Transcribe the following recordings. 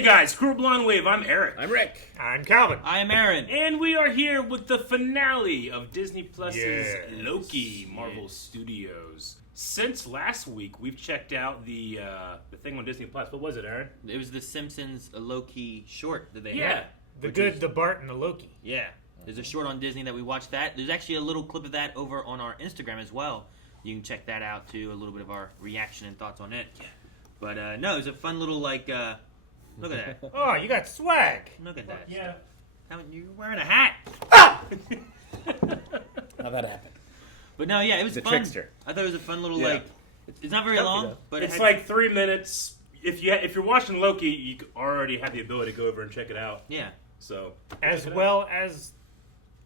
Hey guys, Screw Blonde Wave, I'm Eric. I'm Rick. I'm Calvin. I'm Aaron. And we are here with the finale of Disney Plus's Loki, Marvel Studios. Since last week, we've checked out the thing on Disney Plus. What was it, Aaron? It was the Simpsons Loki short that they Yeah. had. The Bart, and the Loki. Yeah. There's a short on Disney that we watched that. There's actually a little clip of that over on our Instagram as well. You can check that out too, a little bit of our reaction and thoughts on it. Yeah. But no, it was a fun little look at that. Oh, you got swag. Look at that. Yeah. You're wearing a hat. How'd that happen? But no, yeah, it was The fun. trickster. I thought it was a fun little Yeah. It's not very long, but It's like 3 minutes. If you're watching Loki, you already have the ability to go over and check it out. Yeah. So As well as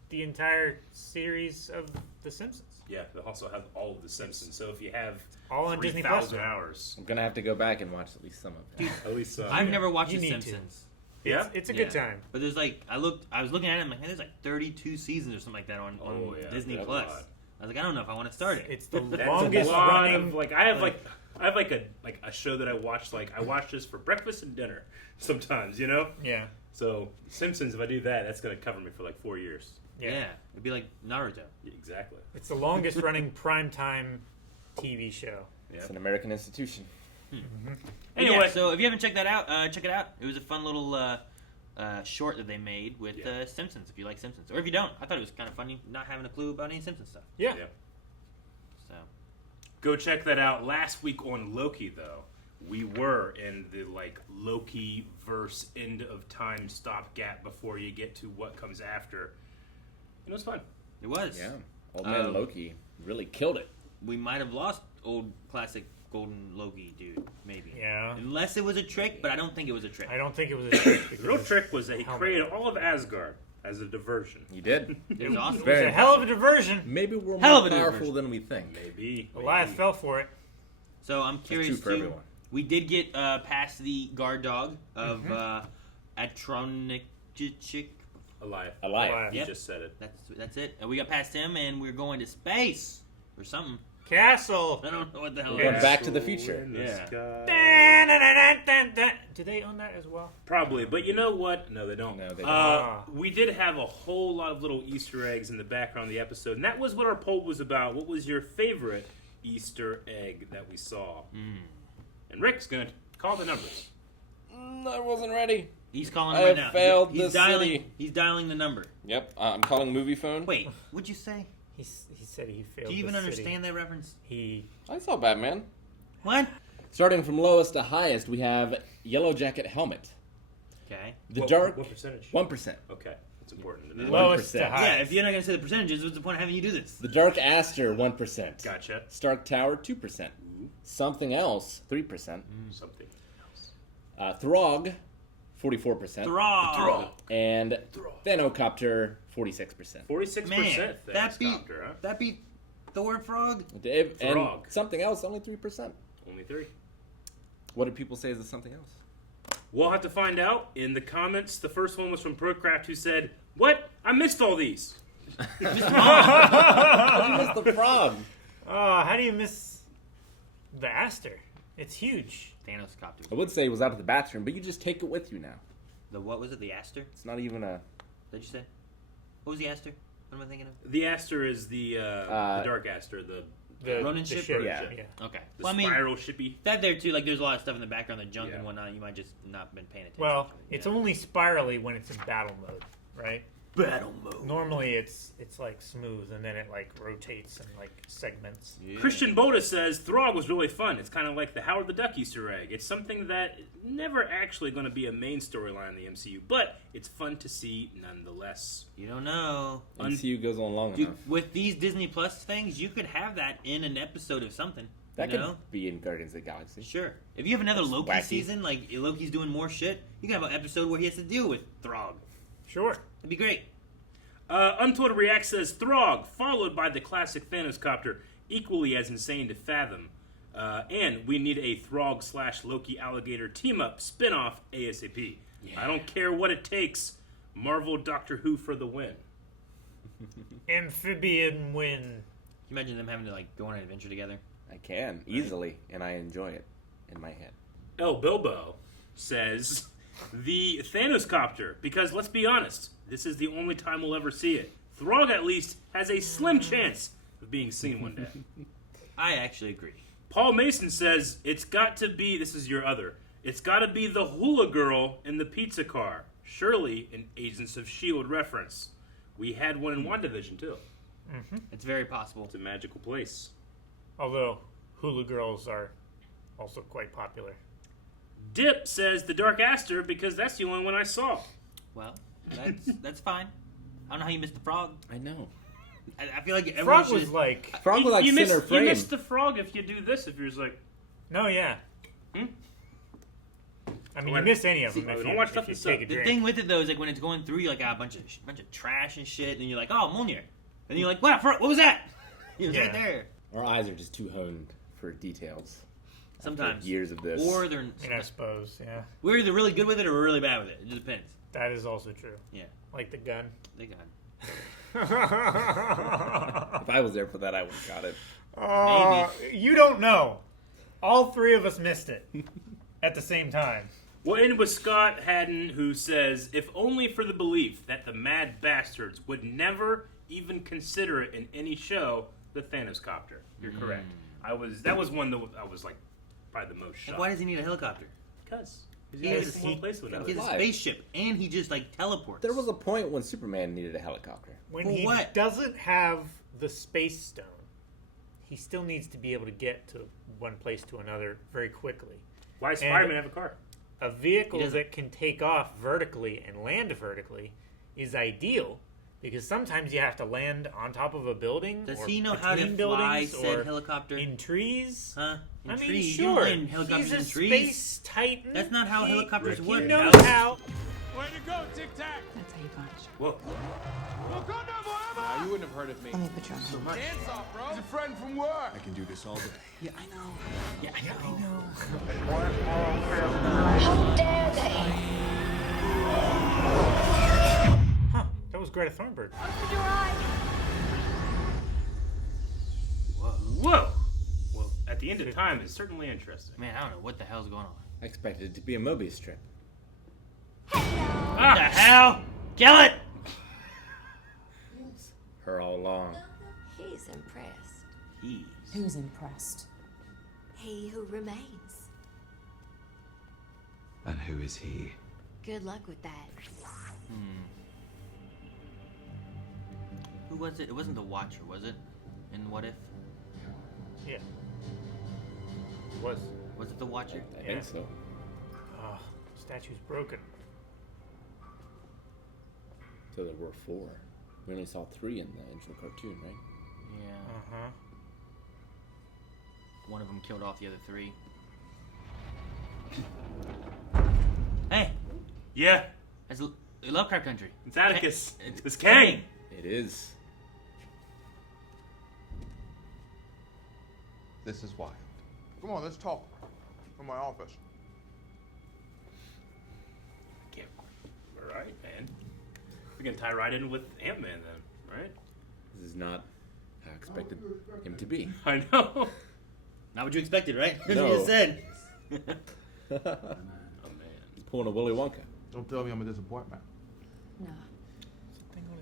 the entire series of The Simpsons. yeah, they also have all of the Simpsons. So if you have All on Disney Plus. 3,000 hours, I'm gonna have to go back and watch at least some of it. at least I've never watched You The need to. Simpsons. yeah. It's a good time. But there's I was looking at it, I'm like, hey, there's 32 seasons or something like that on Disney that's Plus. a lot. I was like, I don't know if I want to start it. It's the That's longest a lot running. of I have a show that I watch. I watch this for breakfast and dinner sometimes, you know. Yeah. So Simpsons, if I do that, that's gonna cover me for like 4 years. Yeah. It'd be like Naruto. Exactly. It's the longest running primetime TV show. It's an American institution. Anyway, Yeah, so if you haven't checked that out, check it out. It was a fun little short that they made with Simpsons, if you like Simpsons. Or if you don't, I thought it was kind of funny not having a clue about any Simpsons stuff. Yeah. So go check that out. Last week on Loki, though, we were in the Loki verse end of time stopgap before you get to what comes after. And it was fun. it was. Yeah. Old man Loki really killed it. We might have lost old classic golden Loki dude, maybe. Yeah. Unless it was a trick, but I don't think it was a trick. I don't think it was a trick. The real trick was that he Helmet. created all of Asgard as a diversion. You did. It was awesome. It was a hell of a diversion. Maybe we're Hell more of a powerful diversion. than we think. Maybe. Elias fell for it. So I'm curious true for too. everyone. We did get past the guard dog of Atronic. Alive. Alive. You Yep. just said it. That's it. And we got past him, and we're going to space or something. Castle. I don't know what the hell. We're it going is. back to the future. In the Yeah. sky. Do they own that as well? Probably, but you know what? No, they don't. No, they don't. We did have a whole lot of little Easter eggs in the background of the episode, and that was what our poll was about. What was your favorite Easter egg that we saw? And Rick's going to call the numbers. I wasn't ready. He's calling I right have now. failed he's the dialing. city. He's dialing the number. Yep. I'm calling movie phone. Wait, what'd you say? He said he failed. Do you even the city. understand that reference? He I saw Batman. What? Starting from lowest to highest, we have Yellow Jacket helmet. Okay. The What- dark What percentage? 1%. Okay, that's important to know. lowest to 1%. highest. Yeah, if you're not gonna say the percentages, what's the point of having you do this? The Dark Aster 1%. Gotcha. Stark Tower 2%. Something Else 3%. Something. Throg 44%. Throg. And Thanocopter 46%. 46%. Man, that beat Huh? that beat Thor Frog. Dave, and Throg. Something Else only 3%. Only 3. What did people say is Something Else? We'll have to find out in the comments. The first one was from Procraft, who said, "What? I missed all these." You missed the frog. Oh, how do you miss the Aster? It's huge. Thanos copter. I would say it was out of the bathroom, but you just take it with you now. The what was it? The Aster? It's not even a... Did you say? What was the Aster? What am I thinking of? The Aster is the Dark Aster, the Ronin the ship? ship. Yeah. Okay. the Well, I mean, spiral shippy. that there too. Like, there's a lot of stuff in the background, the junk Yeah. and whatnot. You might just not been paying attention. Well, to it. it's Yeah. only spirally when it's in battle mode, right? battle mode. Normally it's like smooth and then it like rotates and like segments. Yeah. Christian Boda says Throg was really fun. It's kind of like the Howard the Duck Easter egg. It's something that never actually going to be a main storyline in the MCU, but it's fun to see nonetheless. You don't know. MCU goes on long Dude, enough. with these Disney Plus things, you could have that in an episode of something. That you could know? be in Guardians of the Galaxy. Sure. If you have another That's Loki wacky. season, like Loki's doing more shit, you can have an episode where he has to deal with Throg. Sure. That'd be great. Untold React says Throg, followed by the classic Thanos copter, equally as insane to fathom. And we need a Throg / Loki alligator team up spin-off ASAP. Yeah. I don't care what it takes. Marvel Doctor Who for the win. Amphibian win. Can you imagine them having to like go on an adventure together? I can, easily, and I enjoy it in my head. El Bilbo says The Thanos copter, because let's be honest, this is the only time we'll ever see it. Throg, at least, has a slim chance of being seen one day. I actually agree. Paul Mason says, it's got to be, this is your other, it's got to be the hula girl in the pizza car. Surely an Agents of S.H.I.E.L.D. reference. We had one in WandaVision, too. Mm-hmm. It's very possible. It's a magical place. Although, hula girls are also quite popular. Dip says the Dark Aster because that's the only one I saw. Well, that's fine. I don't know how you missed the frog. I know. I feel like everyone Frog was like... Frog was like you center missed, frame. You missed the frog if you do this, if you're just like... No, yeah. Hmm? I mean, you miss any of them See, if don't you, watch if stuff you that's take a up. The drink. thing with it though is like when it's going through, you like a bunch of trash and shit, and you're like, oh, Mjolnir, and you're like, what was that? It was Yeah. right there. Our eyes are just too honed for details. After Sometimes years of this. or they're I mean, I suppose, yeah. we're either really good with it or we're really bad with it. It just depends. That is also true. Yeah, Like the gun. they got. If I was there for that, I would have got it. You don't know. All three of us missed it at the same time. We'll end with Scott Haddon, who says, if only for the belief that the mad bastards would never even consider it in any show, the Thanos copter. You're correct. That was one that I was like probably the most Like, shocked. why does he need a helicopter? Because he's He going has- from one place to He another. has a Fly. spaceship, and he just like teleports. There was a point when Superman needed a helicopter. When For he what? doesn't have the space stone, he still needs to be able to get to one place to another very quickly. Why does Spider-Man have a car? A vehicle He doesn't- that can take off vertically and land vertically is ideal because sometimes you have to land on top of a building. Does or he know how to between fly buildings said or helicopter? in trees? Huh? In I mean, trees? sure. You don't land helicopters He's a in trees. space titan. That's not how helicopters He work. knows Alex. how. Way to go, Tic Tac! That's how you punch. Whoa. Wakanda forever! Now, you wouldn't have heard of me. Let me put you on So hold. much. Hands off, bro! He's a friend from work! I can do this all day. Yeah, I know. Yeah, I know. How dare they? Huh? That was Greta Thunberg. Open your eyes! Whoa. Well, at the end of time, it's certainly interesting. Man, I don't know what the hell's going on. I expected it to be a Mobius strip. What the hell? Kill it! Her all along. He's impressed. He's. Who's impressed? He who remains. And who is he? Good luck with that. Who was it? It wasn't the Watcher, was it? In What If? Yeah. Was. Was it the Watcher? I Yeah. think so. Oh, statue's broken. So there were 4. We only saw 3 in the original cartoon, right? Yeah. Uh-huh. One of them killed off the other 3. Hey, Yeah, that's Lovecraft Country. it's Atticus. It's It's Kang. It is. This is wild. Come on, let's talk. In my office. All right, man. We can tie right in with Ant-Man then, right? This is not how I expected him to be. I know. Not what you expected, right? That's No. what you said. Oh man. He's pulling a Willy Wonka. Don't tell me I'm a disappointment. No.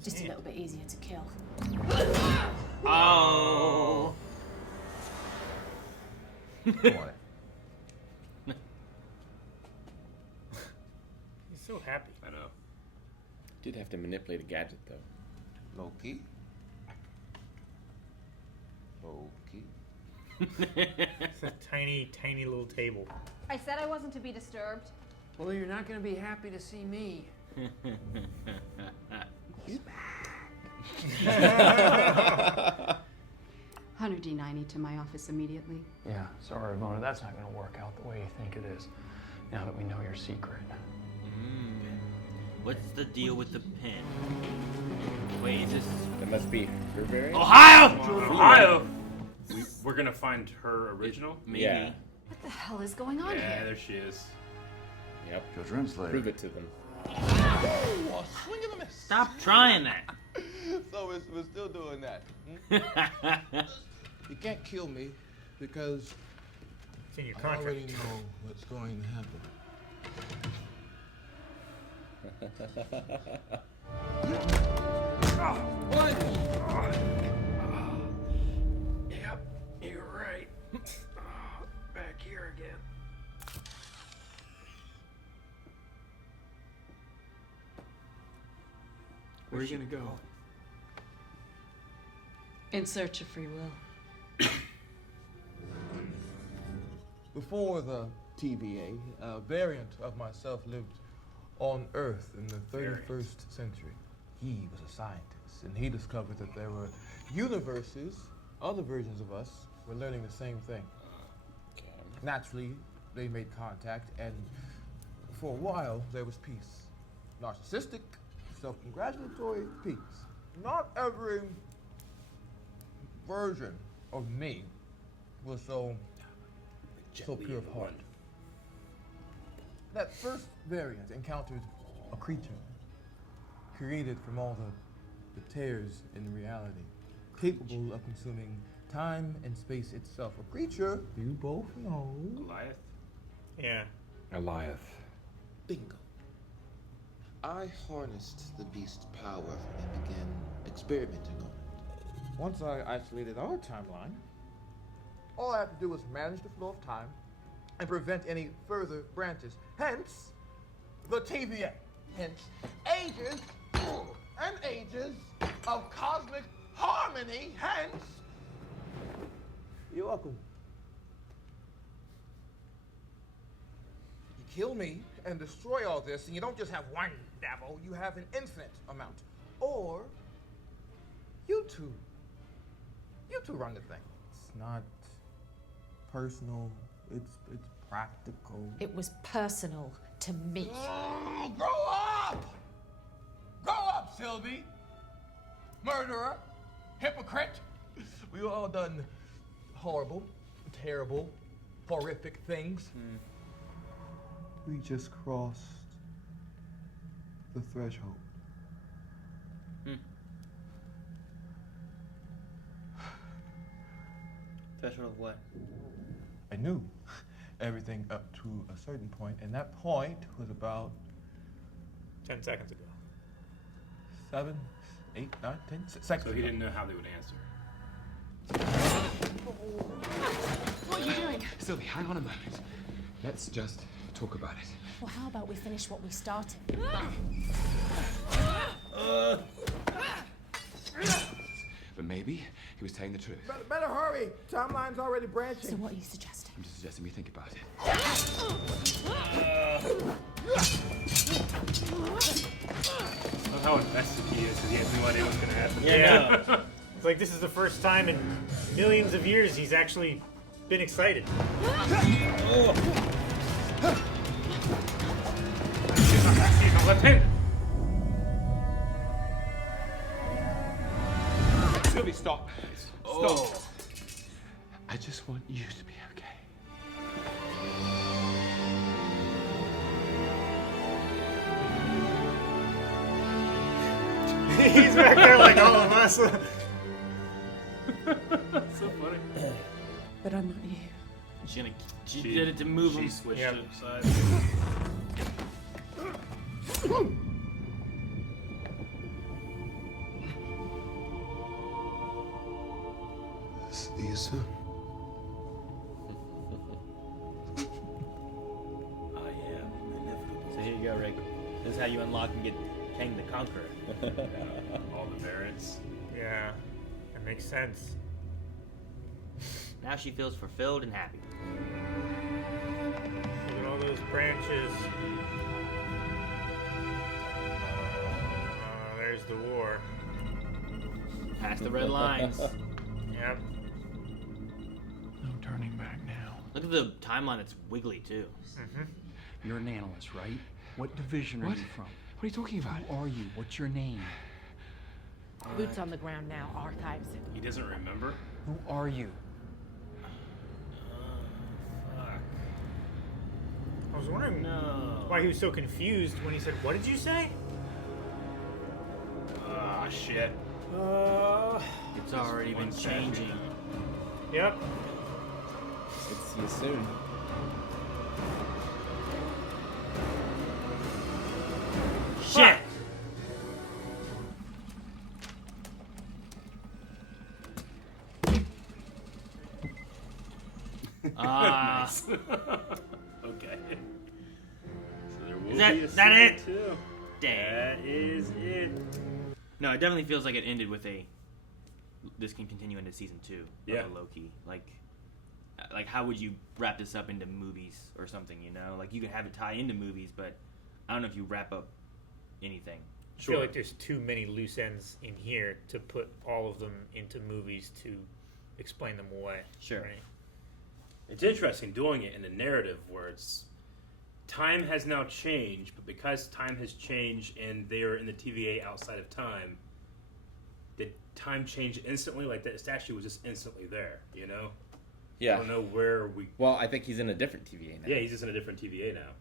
Just a little bit easier to kill. Oh. Come on. He's so happy. I know. Did have to manipulate a gadget, though. Loki. Loki. It's a tiny, tiny little table. I said I wasn't to be disturbed. Well, you're not going to be happy to see me. $100 to my office immediately. Yeah, sorry, Mona, that's not going to work out the way you think it is, now that we know your secret. What's the deal with the pin? Wait, is this That must be her variant? Ohio? Ohio. We're gonna find her original. Maybe. Yeah. What the hell is going on Yeah, here? there she is. Yep. Judge Renslayer. Prove it to them. Oh, swing and a miss. Stop trying that. So we're still doing that. You can't kill me because It's in your I contract. already know what's going to happen. Yep, you're right. Back here again. Where are you gonna go? In search of free will. Before the TVA, a variant of myself lived on Earth in the 31st century. He was a scientist, and he discovered that there were universes, other versions of us, were learning the same thing. Naturally, they made contact, and for a while, there was peace. Narcissistic, self-congratulatory peace. Not every version of me was so pure of heart. That first variant encountered a creature created from all the tears in reality, capable of consuming time and space itself. A creature you both know. Goliath? Yeah. Goliath. Bingo. I harnessed the beast's power and began experimenting on it. Once I isolated our timeline, all I had to do was manage the flow of time and prevent any further branches. Hence, the TVA. Hence, ages and ages of cosmic harmony. Hence, you're welcome. You kill me and destroy all this, and you don't just have one devil, you have an infinite amount. Or, you two run the thing. It's not personal, it's practical. It was personal to me. Grow up! Grow up, Sylvie! Murderer! Hypocrite! We've all done horrible, terrible, horrific things. We just crossed the threshold. Threshold of what? I knew everything up to a certain point, and that point was about 10 seconds ago. 7, 8, 9, 10 seconds. So he ago. didn't know how they would answer. What are you doing? Sylvie, hang on a moment. Let's just talk about it. Well, how about we finish what we started? But maybe he was telling the truth. Better hurry! Timeline's already branching. So what are you suggesting? I'm just suggesting we think about it. I love how invested he is because he has no idea what's going to happen. Yeah. It's like this is the first time in millions of years he's actually been excited. He's not left-handed. Sylvie, stop. Stop. I just want you to be okay. He's back there like all of us. So funny. But I'm not you. She did it to move him. She switched Yep. to sides. See you soon. I am inevitable. So here you go, Rick. This is how you unlock and get Kang the Conqueror. All the variants. Yeah, that makes sense. Now she feels fulfilled and happy. Look at all those branches. There's the war. Past the red lines. Yep. No turning back now. Look at the timeline that's wiggly, too. You're an analyst, right? What division are What? you from? What are you talking about? Who are you? What's your name? Boots on the ground now, archives. He doesn't remember? Who are you? Fuck. I was wondering No. why he was so confused when he said, "What did you say?" Ah, shit. It's already been changing. Yep. See you soon. Shit! Nice. Okay. So there will Is that- be a that it? season 2. Damn. That is it. No, it definitely feels like it ended with this can continue into season 2 Yeah. of Loki. Like how would you wrap this up into movies or something, you know? Like you could have it tie into movies, but I don't know if you wrap up anything. I feel like there's too many loose ends in here to put all of them into movies to explain them away. Sure. Right? It's interesting doing it in a narrative where it's time has now changed, but because time has changed and they're in the TVA outside of time, did time change instantly? Like that statue was just instantly there, you know? Yeah. I don't know where we... Well, I think he's in a different TVA now. Yeah, he's just in a different TVA now.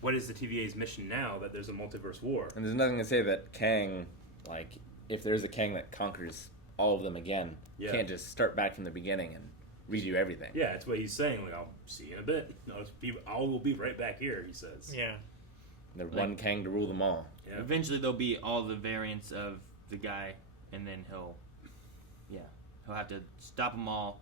What is the TVA's mission now that there's a multiverse war? And there's nothing to say that Kang, like, if there's a Kang that conquers all of them again, can't just start back from the beginning and redo everything. Yeah, that's what he's saying. Like, I'll see you in a bit. I will be right back here, he says. Yeah. There's one Kang to rule them all. Yeah. Eventually there'll be all the variants of the guy, and then he'll have to stop them all.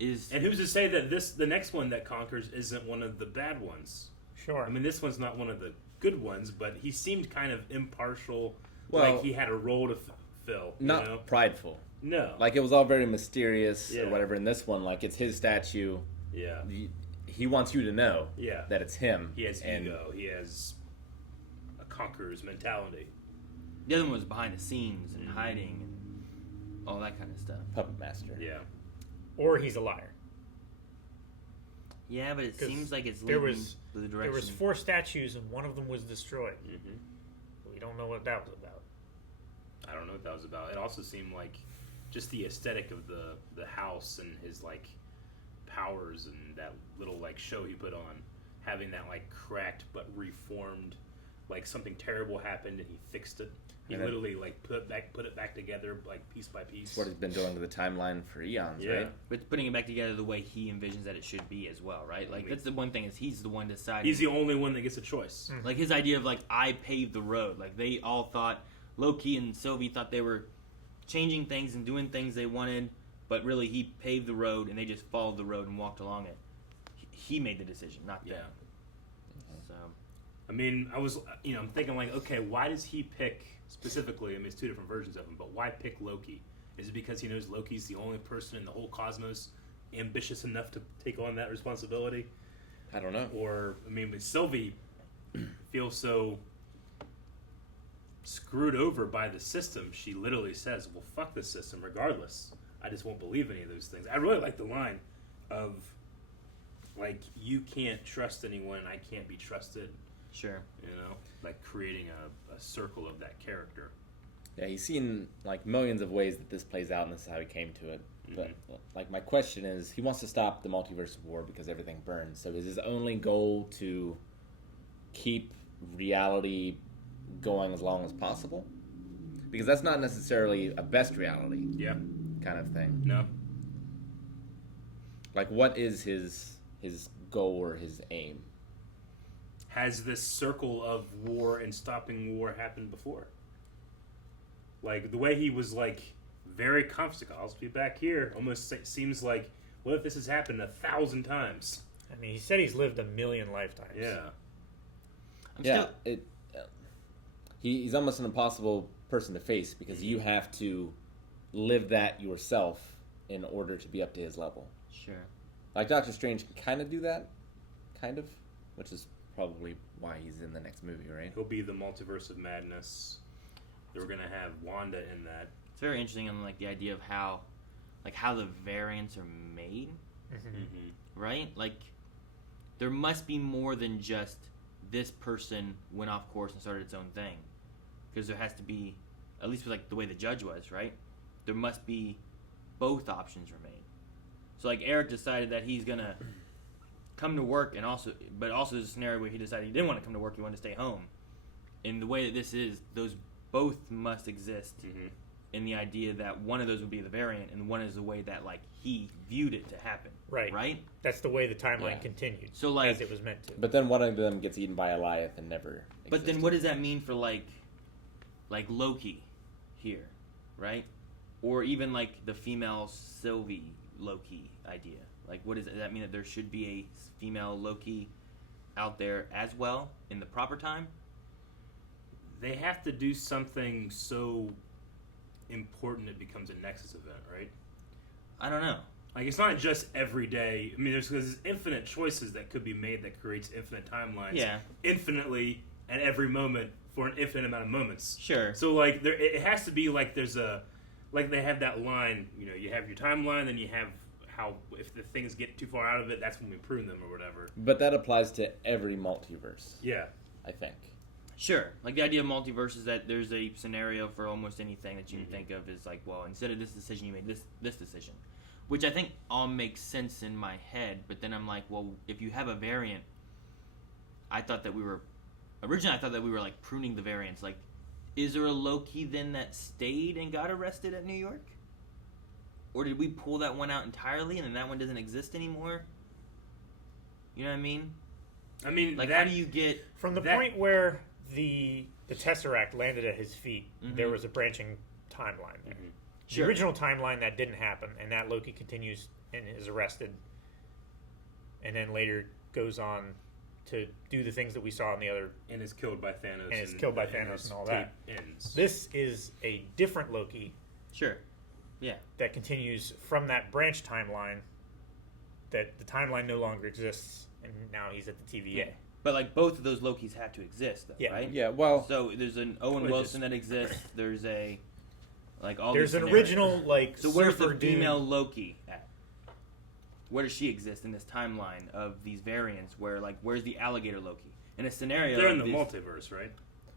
And who's to say that the next one that conquers isn't one of the bad ones? Sure. I mean, this one's not one of the good ones, but he seemed kind of impartial. Well, like he had a role to fill. Not you know? prideful. No. Like, it was all very mysterious Yeah. or whatever. In this one, like, it's his statue. Yeah. He wants you to know Yeah. that it's him. He has ego. He has a conqueror's mentality. The other one was behind the scenes and hiding and all that kind of stuff. Puppet master. Yeah. Or he's a liar. Yeah, but it 'Cause seems like it's there leading was the direction. there was 4 statues and one of them was destroyed. Mm-hmm. We don't know what that was about. I don't know what that was about. It also seemed like just the aesthetic of the house and his like powers and that little like show he put on, having that like cracked but reformed, like something terrible happened and he fixed it. He And literally like put it back together like piece by piece. That's what he's been doing to the timeline for eons, Yeah. right? But putting it back together the way he envisions that it should be as well, right? Like, I mean, that's the one thing is he's the one deciding. He's the only one that gets a choice. Like, his idea of, like, I paved the road. Like, they all thought, Loki and Sylvie thought they were changing things and doing things they wanted, but really he paved the road and they just followed the road and walked along it. He made the decision, not them. So, I mean, I'm thinking like, okay, why does he pick specifically? I mean, it's 2 different versions of him, but why pick Loki? Is it because he knows Loki's the only person in the whole cosmos ambitious enough to take on that responsibility? I don't know. Or, I mean, Sylvie feels so screwed over by the system, she literally says, well, fuck the system regardless. I just won't believe any of those things. I really like the line of, like, you can't trust anyone, I can't be trusted. sure. You know? Like creating a circle of that character. Yeah, he's seen like millions of ways that this plays out, and this is how he came to it. But like, my question is, he wants to stop the multiverse war because everything burns. So is his only goal to keep reality going as long as possible? Because that's not necessarily a best reality. Yeah. Kind of thing. No. Like, what is his goal or his aim? Has this circle of war and stopping war happened before? Like, the way he was, like, very confident, I'll be back here, almost seems like, what if this has happened 1,000 times? I mean, he said he's lived 1,000,000 lifetimes. Yeah. He's almost an impossible person to face because you have to live that yourself in order to be up to his level. Sure. Like, Doctor Strange can kind of do that, which is probably why he's in the next movie, right? He'll be the multiverse of madness. They're going to have Wanda in that. It's very interesting on, like, the idea of how the variants are made, right? Like, there must be more than just this person went off course and started its own thing. Because there has to be, at least with, like, the way the Judge was, right? There must be both options remain. So, like, Eric decided that he's going to come to work, but also there's a scenario where he decided he didn't want to come to work, he wanted to stay home. And the way that this is, those both must exist in the idea that one of those would be the variant and one is the way that, like, he viewed it to happen. Right? That's the way the timeline continued. So, like, as it was meant to. But then one of them gets eaten by Eliath and never But then what does that mean for, like Loki here, right? Or even, like, the female Sylvie Loki idea. Like, what does that mean? That there should be a female Loki out there as well in the proper time? They have to do something so important it becomes a Nexus event, right? I don't know. Like, it's not just every day. I mean, there's infinite choices that could be made that creates infinite timelines. Yeah. Infinitely at every moment for an infinite amount of moments. Sure. So, like, it has to be like there's a... Like, they have that line, you know, you have your timeline, then you have how, if the things get too far out of it, that's when we prune them or whatever. But that applies to every multiverse. Yeah. I think. Sure. Like, the idea of multiverse is that there's a scenario for almost anything that you can think of is like, well, instead of this decision, you made this decision. Which I think all makes sense in my head, but then I'm like, well, if you have a variant, originally I thought that we were like pruning the variants. Like, is there a Loki then that stayed and got arrested at New York? Or did we pull that one out entirely and then that one doesn't exist anymore? You know what I mean? I mean, like, how do you get... From the point where the Tesseract landed at his feet, there was a branching timeline there. Sure. The original timeline, that didn't happen, and that Loki continues and is arrested, and then later goes on to do the things that we saw in the other... And is killed by Thanos. And is killed by Thanos and all that. Ends. This is a different Loki. Sure. Yeah. That continues from that branch timeline, that the timeline no longer exists, and now he's at the TVA. Yeah. But, like, both of those Lokis have to exist, though, Yeah. right? Yeah, well... So, there's an Owen Wilson that exists. There's a... Like, all there's these an scenarios. original, like, So where's the Surfer dude. female Loki at? Where does she exist in this timeline of these variants? Where, like, where's the alligator Loki? In a scenario... They're in the this- multiverse, right?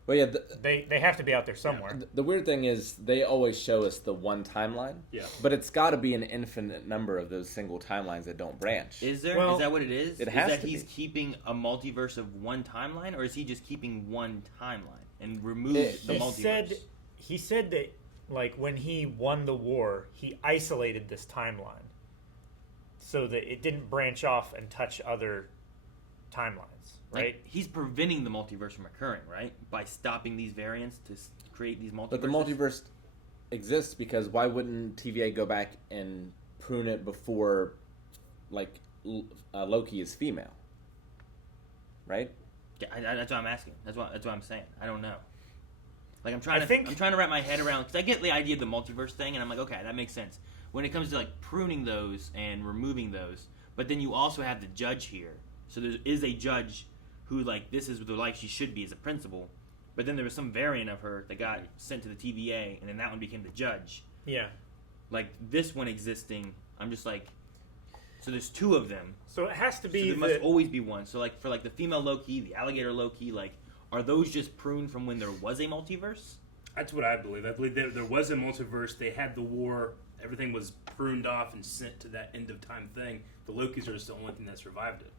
Well, yeah, They have to be out there somewhere. the weird thing is they always show us the one timeline. Yeah. But it's got to be an infinite number of those single timelines that don't branch. Is there? Well, is that what it is? it has is that to he's be. keeping a multiverse of one timeline, or is he just keeping one timeline and removes the multiverse? He said that, like, when he won the war, he isolated this timeline so that it didn't branch off and touch other timelines, right? Like, he's preventing the multiverse from occurring, right? By stopping these variants to create these multiverses. But the multiverse exists because why wouldn't TVA go back and prune it before, like, Loki is female? Right? Yeah, that's what I'm asking. That's what I'm saying. I don't know. Like, I'm trying think- to wrap my head around, because I get the idea of the multiverse thing, and I'm like, okay, that makes sense. When it comes to, like, pruning those and removing those, but then you also have the judge here. So there is a judge who, like, this is the life she should be as a principal, but then there was some variant of her that got sent to the TVA, and then that one became the judge. Yeah. Like, this one existing, I'm just like, so there's two of them. So it has to be So there must always be one. So, like, for, like, the female Loki, the alligator Loki, like, are those just pruned from when there was a multiverse? That's what I believe. I believe there was a multiverse. They had the war. Everything was pruned off and sent to that end of time thing. The Lokis are just the only thing that survived it.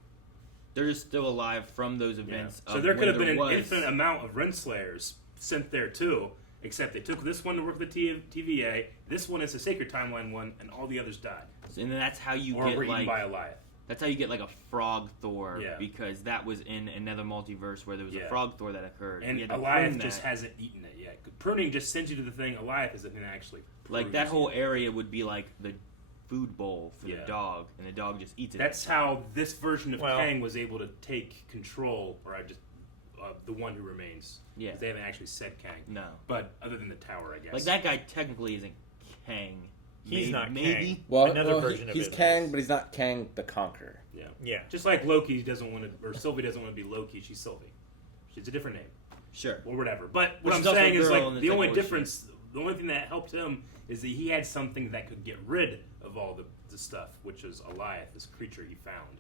They're just still alive from those events. So of there could when have been an was- infinite amount of Renslayers sent there too, except they took this one to work with the TVA. This one is a sacred timeline one, and all the others died. And then that's how you Or get, were eaten like, by Goliath. that's how you get, like, a frog Thor, Yeah. because that was in another multiverse where there was a Yeah. frog Thor that occurred. And You had to Goliath prune just that. hasn't eaten it yet. Pruning just sends you to the thing. Goliath is the thing that actually Like, prunes that you. whole area would be like the food bowl for Yeah. the dog, and the dog just eats it. That's how this version of Well- Kang was able to take control, or the one who remains. Yeah. 'Cause they haven't actually said Kang. No. But other than the tower, I guess. Like, that guy technically isn't Kang. He's not maybe. Kang. Well, Another version of he's it Kang, is. but he's not Kang the Conqueror. Yeah. Yeah. Just like Loki doesn't want to, or Sylvie doesn't want to be Loki, she's Sylvie. She's a different name. Sure. Or whatever. But But what I'm she's also saying a is, girl, like, and the it's like, only oh, difference, the only thing that helped him is that he had something that could get rid of all the stuff, which is Goliath, this creature he found.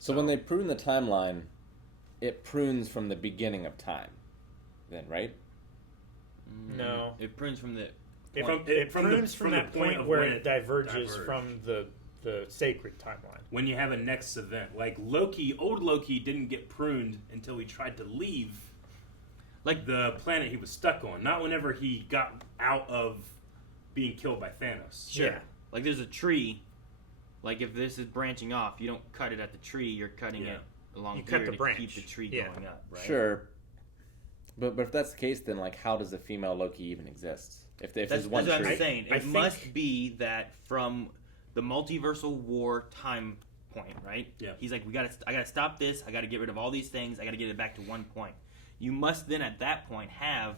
So when they prune the timeline, it prunes from the beginning of time. Then, right? No. It prunes from the... It, From- it from the- prunes from from the that point point of where when it it diverges diverged. from the sacred timeline. When you have a next event. Like, old Loki didn't get pruned until he tried to leave, like, the planet he was stuck on. Not whenever he got out of being killed by Thanos. Sure. Yeah. Like, there's a tree. Like, if this is branching off, you don't cut it at the tree. You're cutting Yeah. it along You here cut the to branch. keep the tree Yeah. going up, right? Sure. But if that's the case, then, like, how does a female Loki even exist? If That's there's one what tree. I'm saying. I It think- must be that from the multiversal war time point, right? Yeah. He's like, I gotta stop this. I gotta get rid of all these things. I gotta get it back to one point. You must then at that point have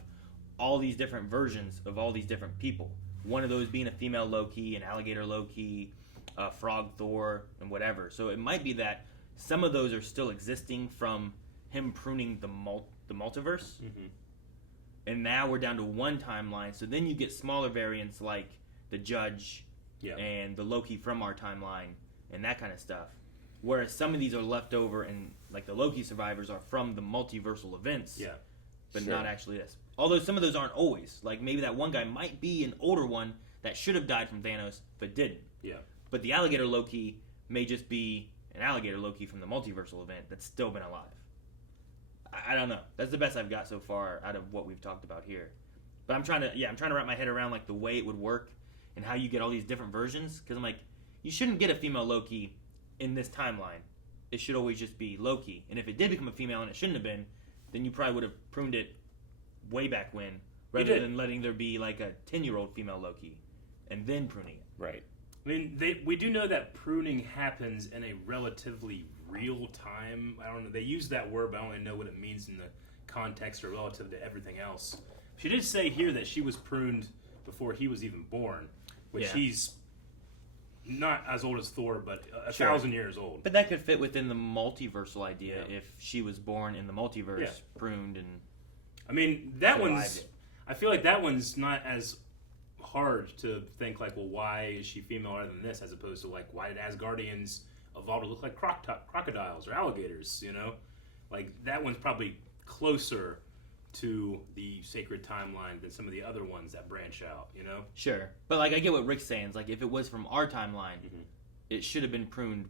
all these different versions of all these different people. One of those being a female Loki, an alligator Loki, a frog Thor, and whatever. So it might be that some of those are still existing from him pruning the multiverse. Mm-hmm. And now we're down to one timeline. So then you get smaller variants like the Judge and the Loki from our timeline and that kind of stuff. Whereas some of these are left over and like the Loki survivors are from the multiversal events. Yeah. But not actually this. Although some of those aren't always. Like maybe that one guy might be an older one that should have died from Thanos but didn't. Yeah. But the alligator Loki may just be an alligator Loki from the multiversal event that's still been alive. I don't know. That's the best I've got so far out of what we've talked about here. But I'm trying to wrap my head around like the way it would work and how you get all these different versions. Because I'm like, you shouldn't get a female Loki in this timeline. It should always just be Loki. And if it did become a female and it shouldn't have been, then you probably would have pruned it way back when, rather than letting there be like a 10-year-old female Loki and then pruning it. Right. I mean, we do know that pruning happens in a relatively real time. I don't know. They use that word, but I don't really know what it means in the context or relative to everything else. She did say here that she was pruned before he was even born, which he's not as old as Thor, but 1,000 years old. But that could fit within the multiversal idea if she was born in the multiverse, pruned and. I mean, that one's. I feel like that one's not as hard to think like, well, why is she female other than this, as opposed to like, why did Asgardians evolve to look like crocodiles or alligators? You know, like that one's probably closer to the sacred timeline than some of the other ones that branch out. You know. Sure, but like I get what Rick's saying. It's like if it was from our timeline, it should have been pruned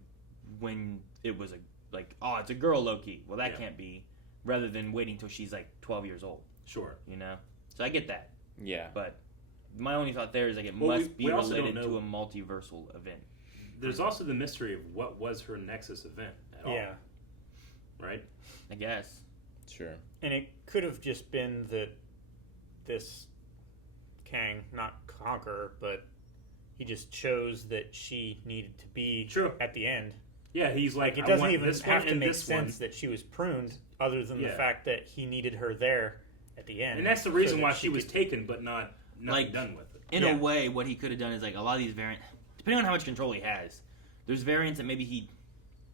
when it was it's a girl Loki. Well, that can't be. Rather than waiting till she's like 12 years old. Sure. You know? So I get that. Yeah. But my only thought there is like it must be related to a multiversal event. There's also the mystery of what was her Nexus event at all. Yeah. Right? I guess. Sure. And it could have just been that this Kang, not Conqueror, but he just chose that she needed to be at the end. Yeah, he's like it doesn't even have to make sense that she was pruned, other than the fact that he needed her there at the end. And that's the reason why she was taken, but not like, done with it. In a way, what he could have done is like a lot of these variants, depending on how much control he has, there's variants that maybe he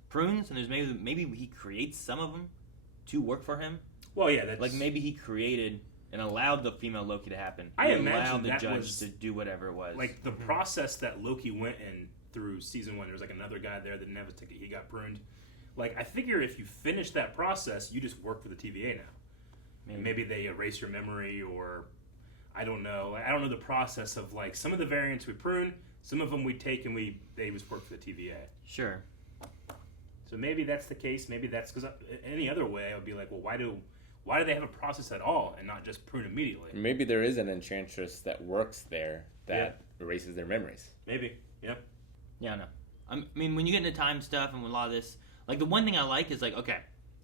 prunes, and there's maybe he creates some of them to work for him. Well, yeah, that's like maybe he created and allowed the female Loki to happen. I allowed imagine the that Judge was to do whatever it was. Like the process that Loki went in through season 1. There was like another guy there that never took it. He got pruned. Like I figure if you finish that process, you just work for the TVA now. Maybe they erase your memory, or I don't know. I don't know the process of like some of the variants we prune, some of them we take and they just work for the TVA. Sure. So maybe that's the case. Maybe that's because any other way I would be like, well, why do they have a process at all and not just prune immediately? Maybe there is an enchantress that works there that erases their memories. Maybe. Yeah. Yeah, I know. I mean, when you get into time stuff and a lot of this, like the one thing I like is like, okay,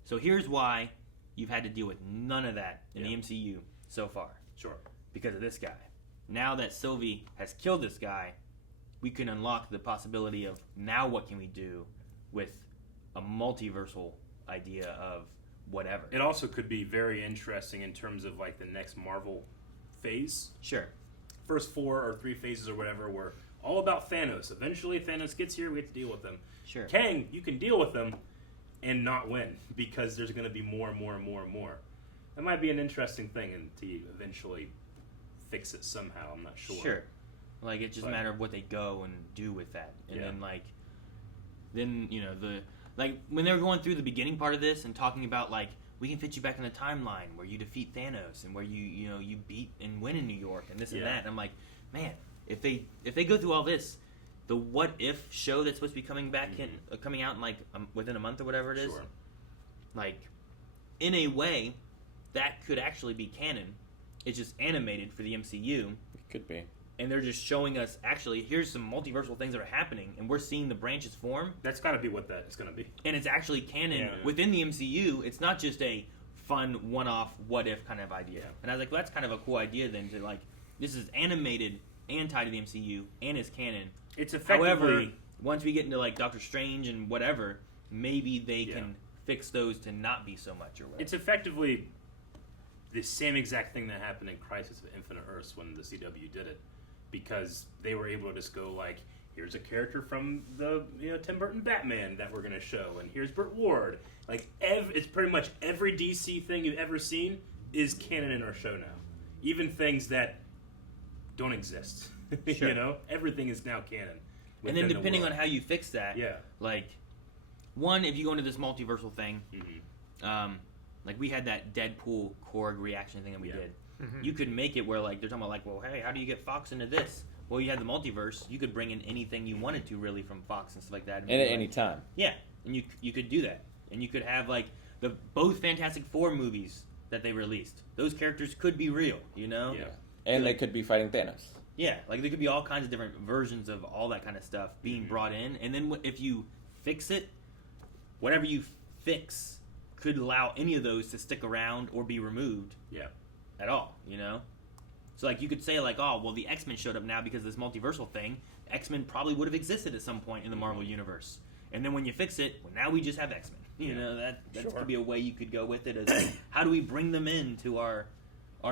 so here's why you've had to deal with none of that in the MCU so far. Sure. Because of this guy. Now that Sylvie has killed this guy, we can unlock the possibility of now what can we do with a multiversal idea of whatever. It also could be very interesting in terms of like the next Marvel phase. Sure. First 4 or 3 phases or whatever were all about Thanos. Eventually Thanos gets here, we have to deal with them. Sure. Kang, you can deal with them and not win because there's going to be more and more and more and more. That might be an interesting thing and to eventually fix it somehow. I'm not sure. Sure. Like it's just a matter of what they go and do with that. And then you know, like when they were going through the beginning part of this and talking about like we can fit you back in the timeline where you defeat Thanos and where you beat and win in New York and this and that. And I'm like, man, if they go through all this, the What If show that's supposed to be coming back coming out in like within a month or whatever it is, like in a way that could actually be canon. It's just animated for the MCU. It could be. And they're just showing us, actually, here's some multiversal things that are happening, and we're seeing the branches form. That's got to be what that is going to be. And it's actually canon within the MCU. It's not just a fun, one-off, what-if kind of idea. And I was like, well, that's kind of a cool idea then, to like, this is animated and tied to the MCU and is canon. It's effectively. However, once we get into like Doctor Strange and whatever, maybe they can fix those to not be so much or whatever. It's effectively the same exact thing that happened in Crisis of Infinite Earths when the CW did it, because they were able to just go like, here's a character from the Tim Burton Batman that we're going to show, and here's Burt Ward. Like, it's pretty much every DC thing you've ever seen is canon in our show now. Even things that don't exist. Sure. Everything is now canon. And then depending on how you fix that, yeah. Like, one, if you go into this multiversal thing, like we had that Deadpool Korg reaction thing that we did. Mm-hmm. You could make it where like they're talking about like, well, hey, how do you get Fox into this? Well, you had the multiverse. You could bring in anything you wanted to, really, from Fox and stuff like that. And at any time. Yeah, and you could do that, and you could have like both Fantastic Four movies that they released. Those characters could be real, Yeah. And they could be fighting Thanos. Yeah, like there could be all kinds of different versions of all that kind of stuff being brought in, and then if you fix it, whatever you fix could allow any of those to stick around or be removed. Yeah. At all, So like you could say like, oh well, the X-Men showed up now because of this multiversal thing. X-Men probably would have existed at some point in the Marvel universe, and then when you fix it, well, now we just have X-Men. That could be a way you could go with it. As how do we bring them into our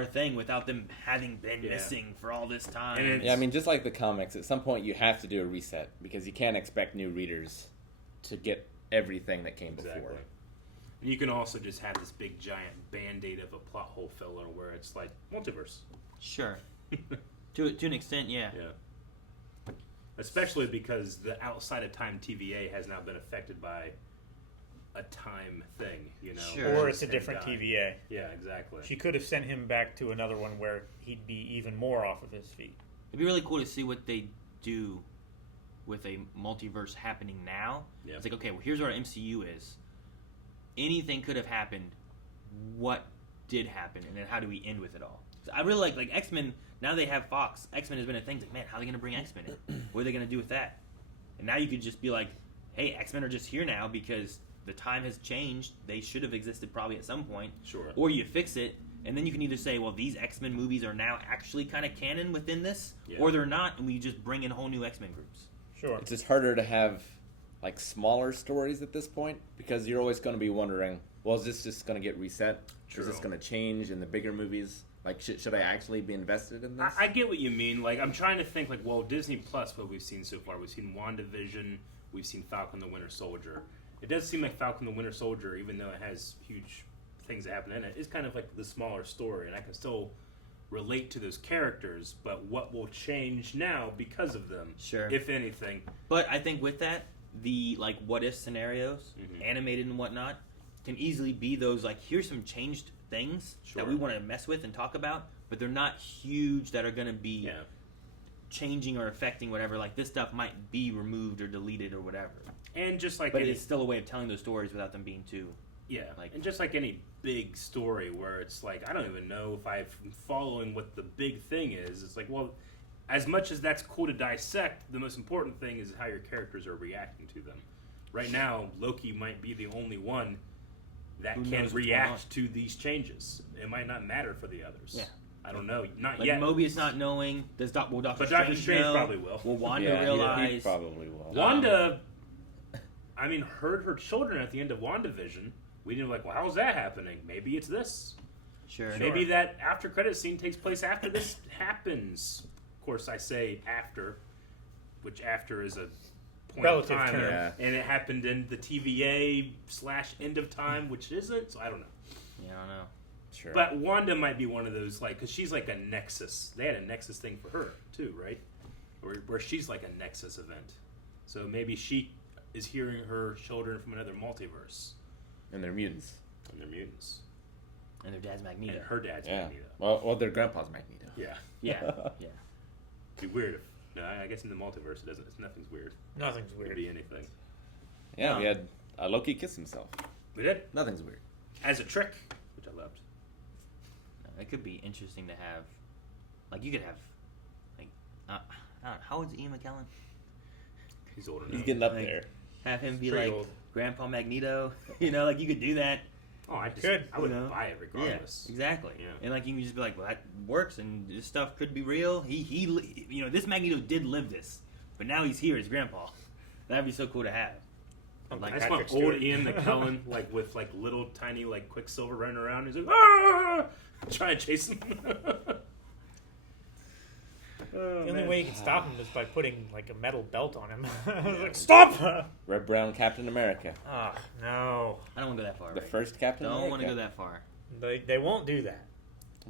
thing without them having been missing for all this time? Yeah, I mean, just like the comics, at some point you have to do a reset because you can't expect new readers to get everything that came before. And you can also just have this big giant band-aid of a plot hole filler where it's like multiverse. Sure. to an extent, yeah. Yeah. Especially because the outside of time TVA has now been affected by a time thing, Sure. Or it's a different TVA. Yeah, exactly. She could have sent him back to another one where he'd be even more off of his feet. It'd be really cool to see what they do with a multiverse happening now. Yeah. It's like, okay, well, here's what our MCU is. Anything could have happened. What did happen? And then how do we end with it all? So I really like X-Men. Now they have Fox. X-Men has been a thing. It's like, man, how are they going to bring X-Men in? What are they going to do with that? And now you could just be like, hey, X-Men are just here now because the time has changed. They should have existed probably at some point. Sure. Or you fix it, and then you can either say, well, these X-Men movies are now actually kind of canon within this, or they're not, and we just bring in whole new X-Men groups. Sure. It's just harder to have like smaller stories at this point because you're always going to be wondering, well, is this just going to get reset? True. Is this going to change in the bigger movies? Like, should I actually be invested in this? I get what you mean. Like, I'm trying to think, like, well, Disney Plus, what we've seen so far. We've seen WandaVision. We've seen Falcon the Winter Soldier. It does seem like Falcon the Winter Soldier, even though it has huge things that happen in it, is kind of like the smaller story. And I can still relate to those characters, but what will change now because of them, if anything. But I think with that, the like what-if scenarios, animated and whatnot, can easily be those, like, here's some changed things that we want to mess with and talk about, but they're not huge that are going to be changing or affecting whatever. Like, this stuff might be removed or deleted or whatever. And just like but it's still a way of telling those stories without them being too... Yeah, and just like any big story where it's like, I don't even know if I'm following what the big thing is. It's like, well, as much as that's cool to dissect, the most important thing is how your characters are reacting to them. Right now, Loki might be the only one that can react to these changes. It might not matter for the others. Yeah. I don't know. Not like yet. Mobius not knowing. Will Doctor Strange know? Probably will. Will Wanda realize? He probably will. Wanda, I mean, heard her children at the end of WandaVision. We didn't like, well, how's that happening? Maybe it's this. Sure. Maybe that after credit scene takes place after this happens. Of course, I say after, which after is a point relative of time, term. and it happened in the TVA / end of time, which isn't. So I don't know. Yeah, I don't know. Sure. But Wanda might be one of those, like, because she's like a nexus. They had a nexus thing for her too, right? Where she's like a nexus event. So maybe she is hearing her children from another multiverse. And they're mutants. And they're mutants. And their dad's Magneto. And her dad's Magneto. Well, their grandpa's Magneto. Yeah. Yeah. It'd be weird if... No, I guess in the multiverse it doesn't. Nothing's weird. Nothing's weird. It could be anything. Yeah, we had Loki kiss himself. We did? Nothing's weird. As a trick, which I loved. It could be interesting to have... Like, you could have... Like, I don't know, how old's Ian McKellen? He's older now. He's getting up there. Have him be like... Old. Grandpa Magneto, like you could do that. Oh, I would buy it regardless. Yeah, exactly. Yeah. And like you can just be like, well, that works, and this stuff could be real. He this Magneto did live this, but now he's here as Grandpa. That'd be so cool to have. Like, I just want old Ian McKellen, like with like little tiny like Quicksilver running around. He's like, ah! Trying to chase him. The only way you can stop him is by putting like a metal belt on him. I was like, stop! Red Brown Captain America. Ah, no. I don't want to go that far. The first Captain America. Don't want to go that far. They won't do that.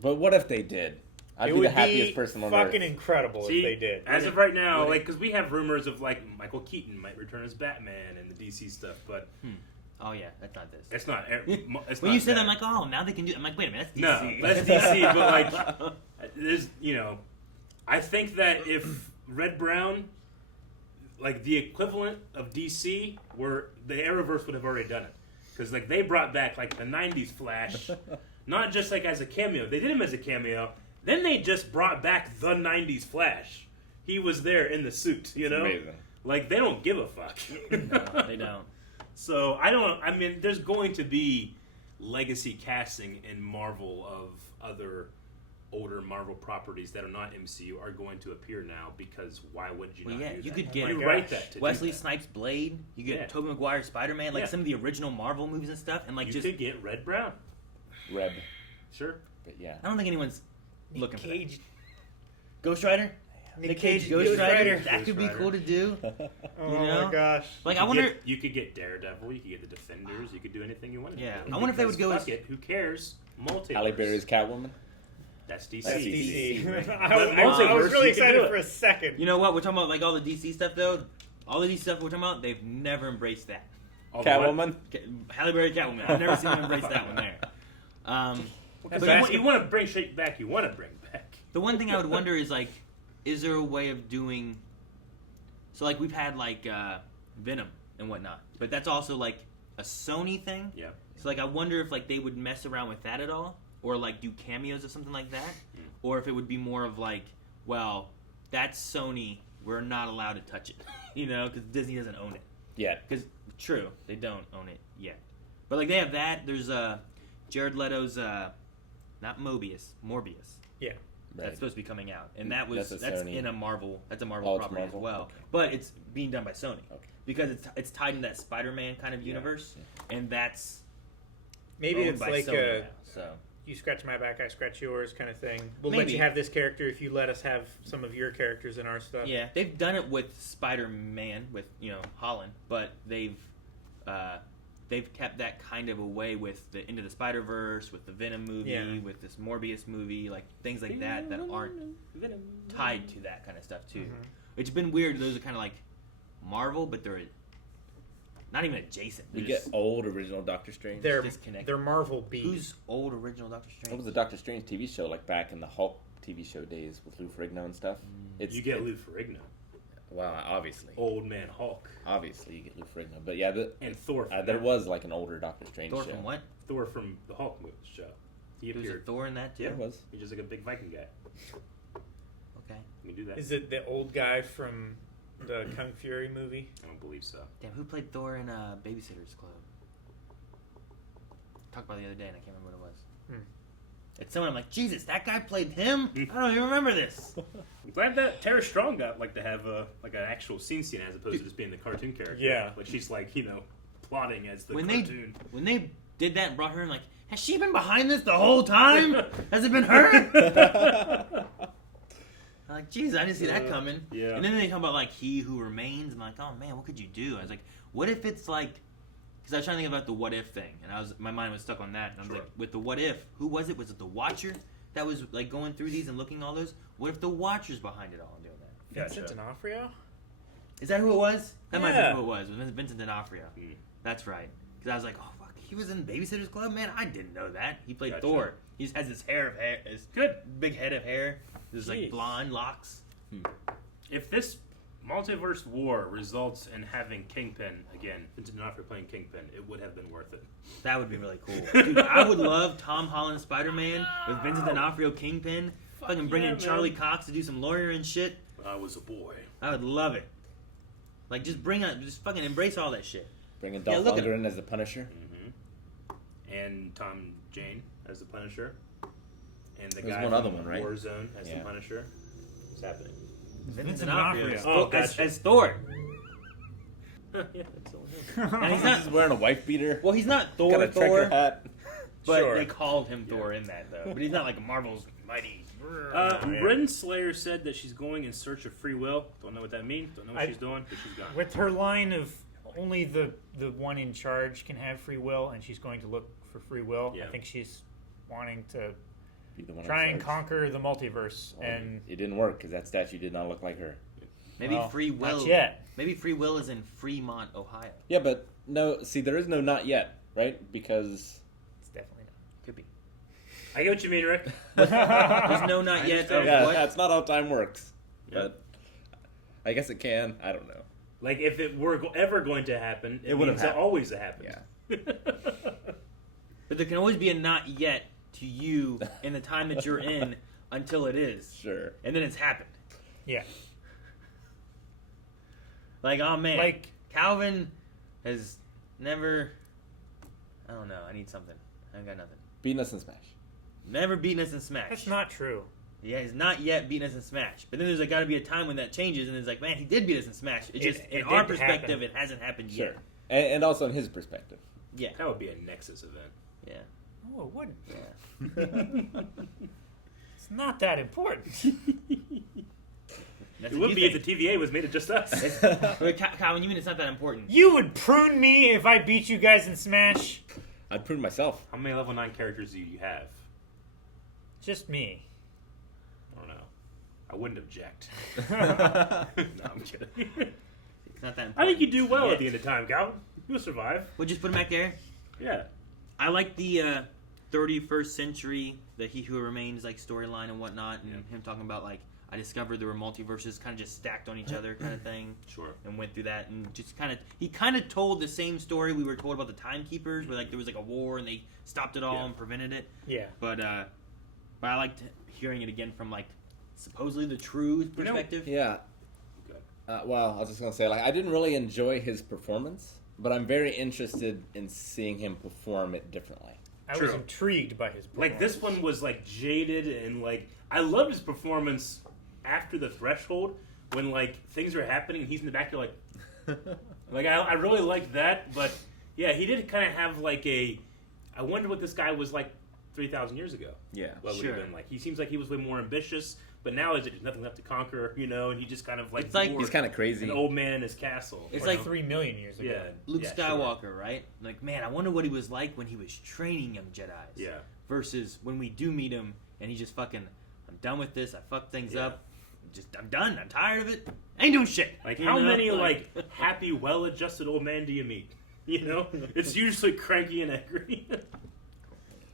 But what if they did? I'd be the happiest person on earth. Fucking incredible if they did. As of right now, like, because we have rumors of like Michael Keaton might return as Batman and the DC stuff, but oh yeah, that's not this. It's not. It's when not you said that. that, I'm like, oh, now they can do. I'm like, wait a minute, that's DC. No, that's DC. But like, there's I think that if Red Brown, like the equivalent of DC, were the Arrowverse would have already done it, because like they brought back like the '90s Flash, not just like as a cameo. They did him as a cameo. Then they just brought back the '90s Flash. He was there in the suit, Amazing. Like they don't give a fuck. No, they don't. So I mean, there's going to be legacy casting in Marvel of other older Marvel properties that are not MCU are going to appear now, because why would you not do that? You could get write that to Wesley do that. Snipes' Blade. You get Tobey Maguire Spider-Man, like some of the original Marvel movies and stuff, and like you could get Red Brown. Red. Sure. But yeah. I don't think anyone's looking for Cage. that. Ghost Rider? Nick Cage, Ghost Rider. That could be cool to do. Oh my gosh. Like I wonder. You could get Daredevil. You could get the Defenders. You could do anything you wanted. Yeah. To do. I wonder if they would go. Fuck it. Who cares? Multiverse. Halle Berry's Catwoman. That's DC. That's DC. I was really excited for a second. You know what? We're talking about like all the DC stuff though. All the DC stuff we're talking about, they've never embraced that. Catwoman. Halle Berry Catwoman. I've never seen them embrace that one there. But you want to bring shit back. You want to bring back. The one thing I would wonder is like, is there a way of doing? So like we've had like Venom and whatnot, but that's also like a Sony thing. Yeah. So like I wonder if like they would mess around with that at all, or like do cameos or something like that, or if it would be more of like, well, that's Sony. We're not allowed to touch it, because Disney doesn't own it. Yeah. Because true, they don't own it yet. But like they have that. There's Jared Leto's not Morbius. Yeah. That's supposed to be coming out, and that's Sony. in a Marvel. That's a Marvel property as well, okay. but it's being done by Sony Okay. because it's tied in that Spider-Man kind of universe, and that's Maybe owned it's by like Sony now, so you scratch my back, I scratch yours kind of thing. We'll let Maybe. you have this character if you let us have some of your characters in our stuff. yeah, they've done it with Spider-Man with Holland, but they've kept that kind of away with the Into the Spider-Verse, with the Venom movie, with this Morbius movie, like things like that aren't tied to that kind of stuff too. It's been weird. Those are kind of like Marvel, but they're not even adjacent. You get old original Doctor Strange. They're disconnected. They're Marvel B. Who's old original Doctor Strange? What was the Doctor Strange TV show like back in the Hulk TV show days with Lou Ferrigno and stuff? You get Lou Ferrigno. Well, obviously. Old Man Hulk. Obviously, you get Lou Ferrigno. But yeah, and Thor. There was like an older Doctor Strange Thor show. from what? Thor from the Hulk show. He There's a appeared. Thor in that too? Yeah, It was. He's just like a big Viking guy. Okay. You can do that. Is it the old guy from the Kung Fury movie? I don't believe so. Damn, who played Thor in Babysitter's Club? Talked about it the other day and I can't remember what it was. It's someone I'm like, Jesus, that guy played him? I don't even remember this. I'm glad that Tara Strong got to have like an actual scene as opposed to just being the cartoon character. Yeah. Like she's like, plotting as the When cartoon. when they did that and brought her in, like, has she been behind this the whole time? Has it been her? I'm like, Jesus, I didn't see that coming. Yeah. And then they talk about like He Who Remains. I'm like, oh man, what could you do? I was like, what if it's like, because I was trying to think about the what if thing, and my mind was stuck on that. And I was like, with the what if, who was it? Was it the Watcher that was like going through these and looking at all those? What if the Watcher's behind it all and doing that? Vincent D'Onofrio? Is that who it was? That might be Yeah. who it was. It was Vincent D'Onofrio. That's right. Because I was like, oh fuck, he was in Babysitter's Club, man. I didn't know that. He played Gotcha. Thor. He just has his his Good. big head of hair. There's like Jeez. blonde locks. If this multiverse war results in having Kingpin again, Vincent D'Onofrio playing Kingpin, it would have been worth it. That would be really cool. Dude, I would love Tom Holland Spider-Man with Vincent D'Onofrio Kingpin. Fucking bring in man. Charlie Cox to do some lawyering shit. When I was a boy. I would love it. Like just fucking embrace all that shit. Bringing Dolph look at- Lundgren as the Punisher. and Tom Jane as the Punisher, and the There's guy one from other one, right? Warzone as the Yeah. Punisher. What's happening? Vincent D'Onofrio. D'Onofrio. Oh, as, gotcha. as Thor. Yeah, that's all him. And he's He's not. just wearing a wife beater. Well, he's not Thor. Got a Thor. trucker hat. But Sure. they called him Thor in that though. But he's not like Marvel's mighty. Ren Slayer said that she's going in search of free will. Don't know what that means. Don't know what she's doing, but she's gone. With her line of only the one in charge can have free will, and she's going to look for free will. Yeah. I think she's wanting to Be the one try in and charge. conquer the multiverse. And It didn't work because that statue did not look like her. Maybe well, free will. not yet. Maybe free will is in Fremont, Ohio. Yeah, but no. See, there is no not yet, right? Because It's definitely not. Could be. I get what you mean, Rick. There's no not yet of yeah, what? that's not how time works. Yeah. But I guess it can. I don't know. Like, if it were ever going to happen, it would have means it happened. always happened. Yeah. But there can always be a not yet to you in the time that you're in until it is. Sure. And then it's happened. Yeah. Like, oh man. Like- Calvin has never. I don't know. I need something. I ain't got nothing. Beating us in Smash. Never beaten us in Smash. That's not true. Yeah, he's not yet beaten us in Smash. But then there's got to be a time when that changes, and it's like, man, he did beat us in Smash. It just, it in our did perspective, happen. it hasn't happened Sure. yet. And also in his perspective. Yeah. That would be a Nexus event. Yeah. Oh, it wouldn't. Yeah. It's not that important. That's It what would you be if think. the TVA was made of just us. Wait, Calvin, you mean it's not that important? You would prune me if I beat you guys in Smash? I'd prove myself. How many level 9 characters do you have? Just me. I don't know. I wouldn't object. No, I'm kidding. It's not that important. I think you do well Yet. at the end of time, Calvin. You'll survive. We'll just put him back there. Yeah. I like the 31st century, the He Who Remains like storyline and whatnot, and him talking about like I discovered there were multiverses kind of just stacked on each other kind of thing. Sure. And went through that and just he kind of told the same story we were told about the Timekeepers, where like there was like a war and they stopped it all Yeah. and prevented it. Yeah. But I liked hearing it again from like supposedly the true perspective. Yeah. Okay. Well, I was just going to say, like, I didn't really enjoy his performance, but I'm very interested in seeing him perform it differently. I was True. intrigued by his performance. Like, this one was, like, jaded and, like, I loved his performance after the threshold when, like, things are happening and he's in the back. You're like, I really liked that. But, yeah, he did kind of have, like, I wonder what this guy was like 3,000 years ago. Yeah. What would he Sure. have been like? He seems like he was way more ambitious, but now there's nothing left to conquer, you know, and he just kind of, like, It's like- bored He's kind of crazy. an old man in his castle. It's Or like 3 million years ago. Yeah. Luke Yeah, sure. Skywalker, right? Like, man, I wonder what he was like when he was training young Jedis. Yeah. Versus when we do meet him and he's just fucking, I'm done with this. I fucked things Yeah. up. I'm done. I'm tired of it. I ain't doing shit. Like, You how know? many, like, happy, well-adjusted old men do you meet? You know? It's usually cranky and angry.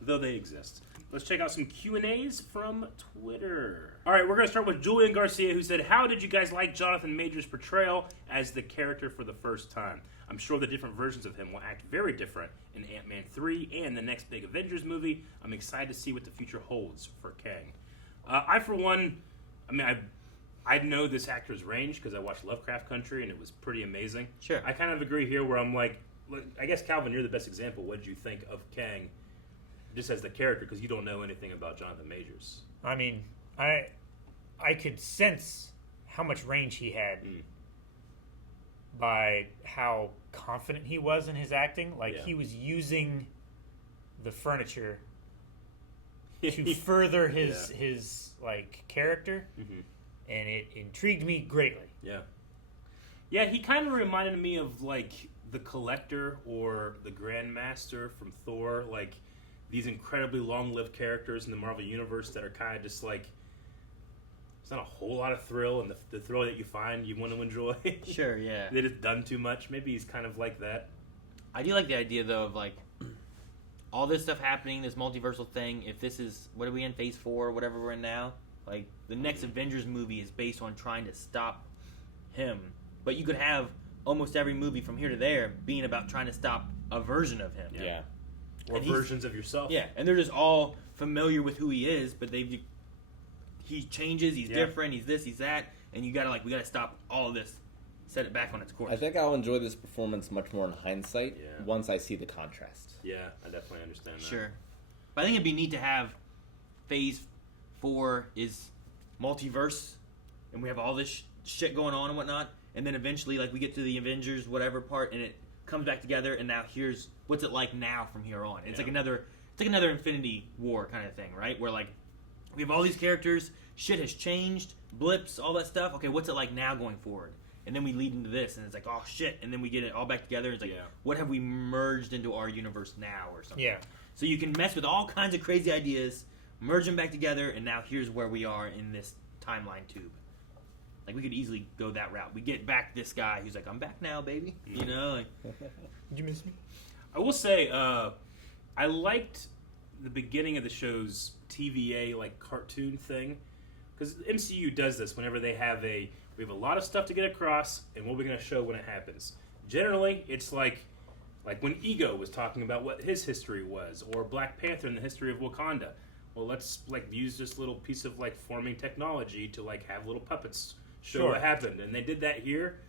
Though they exist. Let's check out some Q&As from Twitter. All right, we're going to start with Julian Garcia, who said, how did you guys like Jonathan Majors' portrayal as the character for the first time? I'm sure the different versions of him will act very different in Ant-Man 3 and the next big Avengers movie. I'm excited to see what the future holds for Kang. I, for one, I know this actor's range because I watched Lovecraft Country and it was pretty amazing. Sure. I kind of agree here where I'm like, I guess, Calvin, you're the best example. What did you think of Kang just as the character because you don't know anything about Jonathan Majors? I mean, I could sense how much range he had by how confident he was in his acting. Like, Yeah. he was using the furniture to further his like character, and it intrigued me greatly. Yeah. Yeah, he kind of reminded me of, like, the Collector or the Grandmaster from Thor, like, these incredibly long-lived characters in the Marvel Universe that are kind of just, like, it's not a whole lot of thrill, and the thrill that you find you want to enjoy. Sure, yeah. That it's done too much. Maybe he's kind of like that. I do like the idea, though, of, like, all this stuff happening, this multiversal thing. If this is, what are we in, phase 4, whatever we're in now? Like, the next Avengers movie is based on trying to stop him. But you could have almost every movie from here to there being about trying to stop a version of him. Yeah. Or And he's- versions of yourself. Yeah, and they're just all familiar with who he is, but he changes, he's Yeah. different, he's this, he's that, and you gotta we gotta stop all of this set it back on its course. I think I'll enjoy this performance much more in hindsight Yeah. once I see the contrast. Yeah, I definitely understand that. Sure. But I think it'd be neat to have Phase 4 is multiverse, and we have all this shit going on and whatnot, and then eventually, like, we get to the Avengers whatever part, and it comes back together, and now here's what's it like now from here on. It's like another Infinity War kind of thing, right? Where, like, we have all these characters, shit has changed, blips, all that stuff. Okay, what's it like now going forward? And then we lead into this, and it's like, oh shit, and then we get it all back together. It's like, what have we merged into our universe now, or something? Yeah. So you can mess with all kinds of crazy ideas, merge them back together, and now here's where we are in this timeline tube. Like, we could easily go that route. We get back this guy who's like, I'm back now, baby. You know? Like, Did you miss me? I will say, I liked the beginning of the show's TVA, like, cartoon thing. Because MCU does this whenever they have we have a lot of stuff to get across, and what we're going to show when it happens. Generally, it's like when Ego was talking about what his history was, or Black Panther and the history of Wakanda. Well, let's like use this little piece of like forming technology to like have little puppets show what happened, and they did that here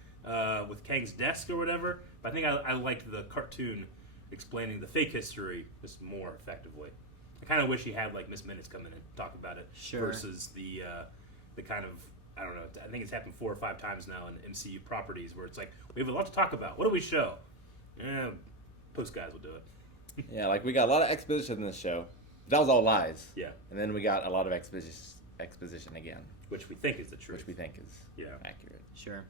with Kang's desk or whatever. But I think I liked the cartoon explaining the fake history just more effectively. I kind of wish he had like Miss Minutes come in and talk about it versus the kind of, I don't know, I think it's happened 4 or 5 times now in MCU properties where it's like, we have a lot to talk about. What do we show? Post guys will do it. Yeah, like we got a lot of exposition in this show. That was all lies. Yeah. And then we got a lot of exposition again. Which we think is the truth. Which we think is accurate. Sure.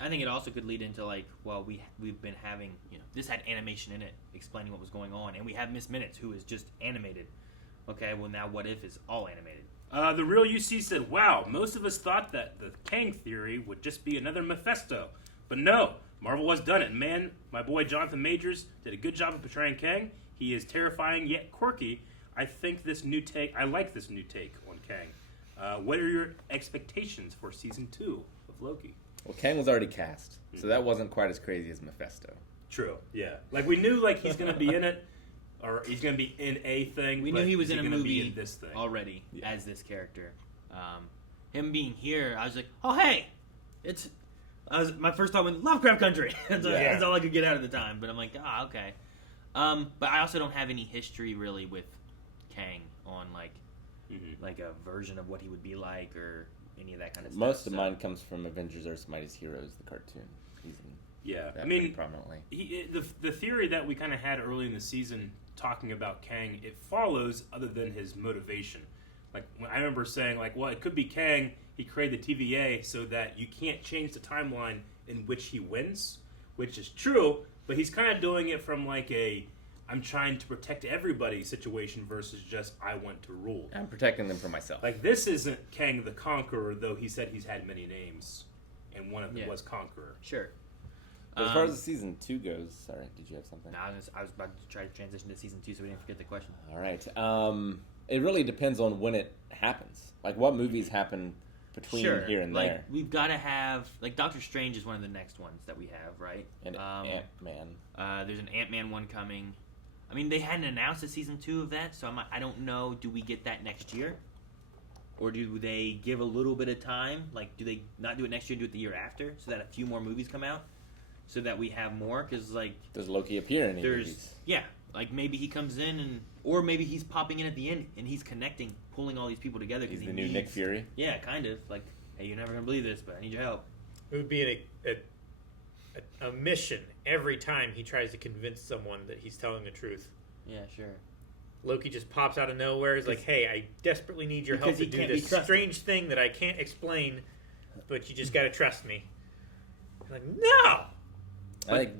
I think it also could lead into like, well, we've been having, you know, this had animation in it explaining what was going on, and we have Miss Minutes who is just animated. Okay, well now What If is all animated. The real UC said, wow, most of us thought that the Kang theory would just be another Mephisto. But no, Marvel has done it. Man, my boy Jonathan Majors did a good job of portraying Kang. He is terrifying yet quirky. I like this new take on Kang. What are your expectations for season 2 of Loki? Well, Kang was already cast, so that wasn't quite as crazy as Mephisto. True, yeah. Like, we knew, like, he's going to be in it, or he's going to be in a thing. We knew he was in a movie in this thing already as this character. Him being here, I was like, oh, hey! My first thought went, Lovecraft Country! That's all I could get out at the time, but I'm like, okay. But I also don't have any history, really, with Kang on, like a version of what he would be like, or any of that kind of stuff. Most of mine comes from Avengers Earth's Mightiest Heroes, the cartoon. I mean, prominently. The theory that we kind of had early in the season talking about Kang, it follows other than his motivation. Like, when I remember saying, like, well, it could be Kang, he created the TVA so that you can't change the timeline in which he wins, which is true, but he's kind of doing it from, like, I'm trying to protect everybody situation versus just I want to rule. I'm protecting them from myself. Like, this isn't Kang the Conqueror, though he said he's had many names, and one of them was Conqueror. Sure. As far as the season 2 goes, sorry, did you have something? No, I was about to try to transition to season 2 so we didn't forget the question. All right. It really depends on when it happens. Like, what movies happen between here and like, there. We've got to have, like, Doctor Strange is one of the next ones that we have, right? And Ant-Man. There's an Ant-Man one coming. I mean, they hadn't announced a season 2 of that, so I don't know. Do we get that next year? Or do they give a little bit of time? Like, do they not do it next year and do it the year after so that a few more movies come out? So that we have more? Because, like... Does Loki appear in any movies? Yeah. Like, maybe he comes in or maybe he's popping in at the end and he's connecting, pulling all these people together. He's the new Nick Fury? Yeah, kind of. Like, hey, you're never going to believe this, but I need your help. It would be a mission every time he tries to convince someone that he's telling the truth. Yeah, sure. Loki just pops out of nowhere. He's like, hey, I desperately need your help to do this strange thing that I can't explain, but you just got to trust me. I'm like, no!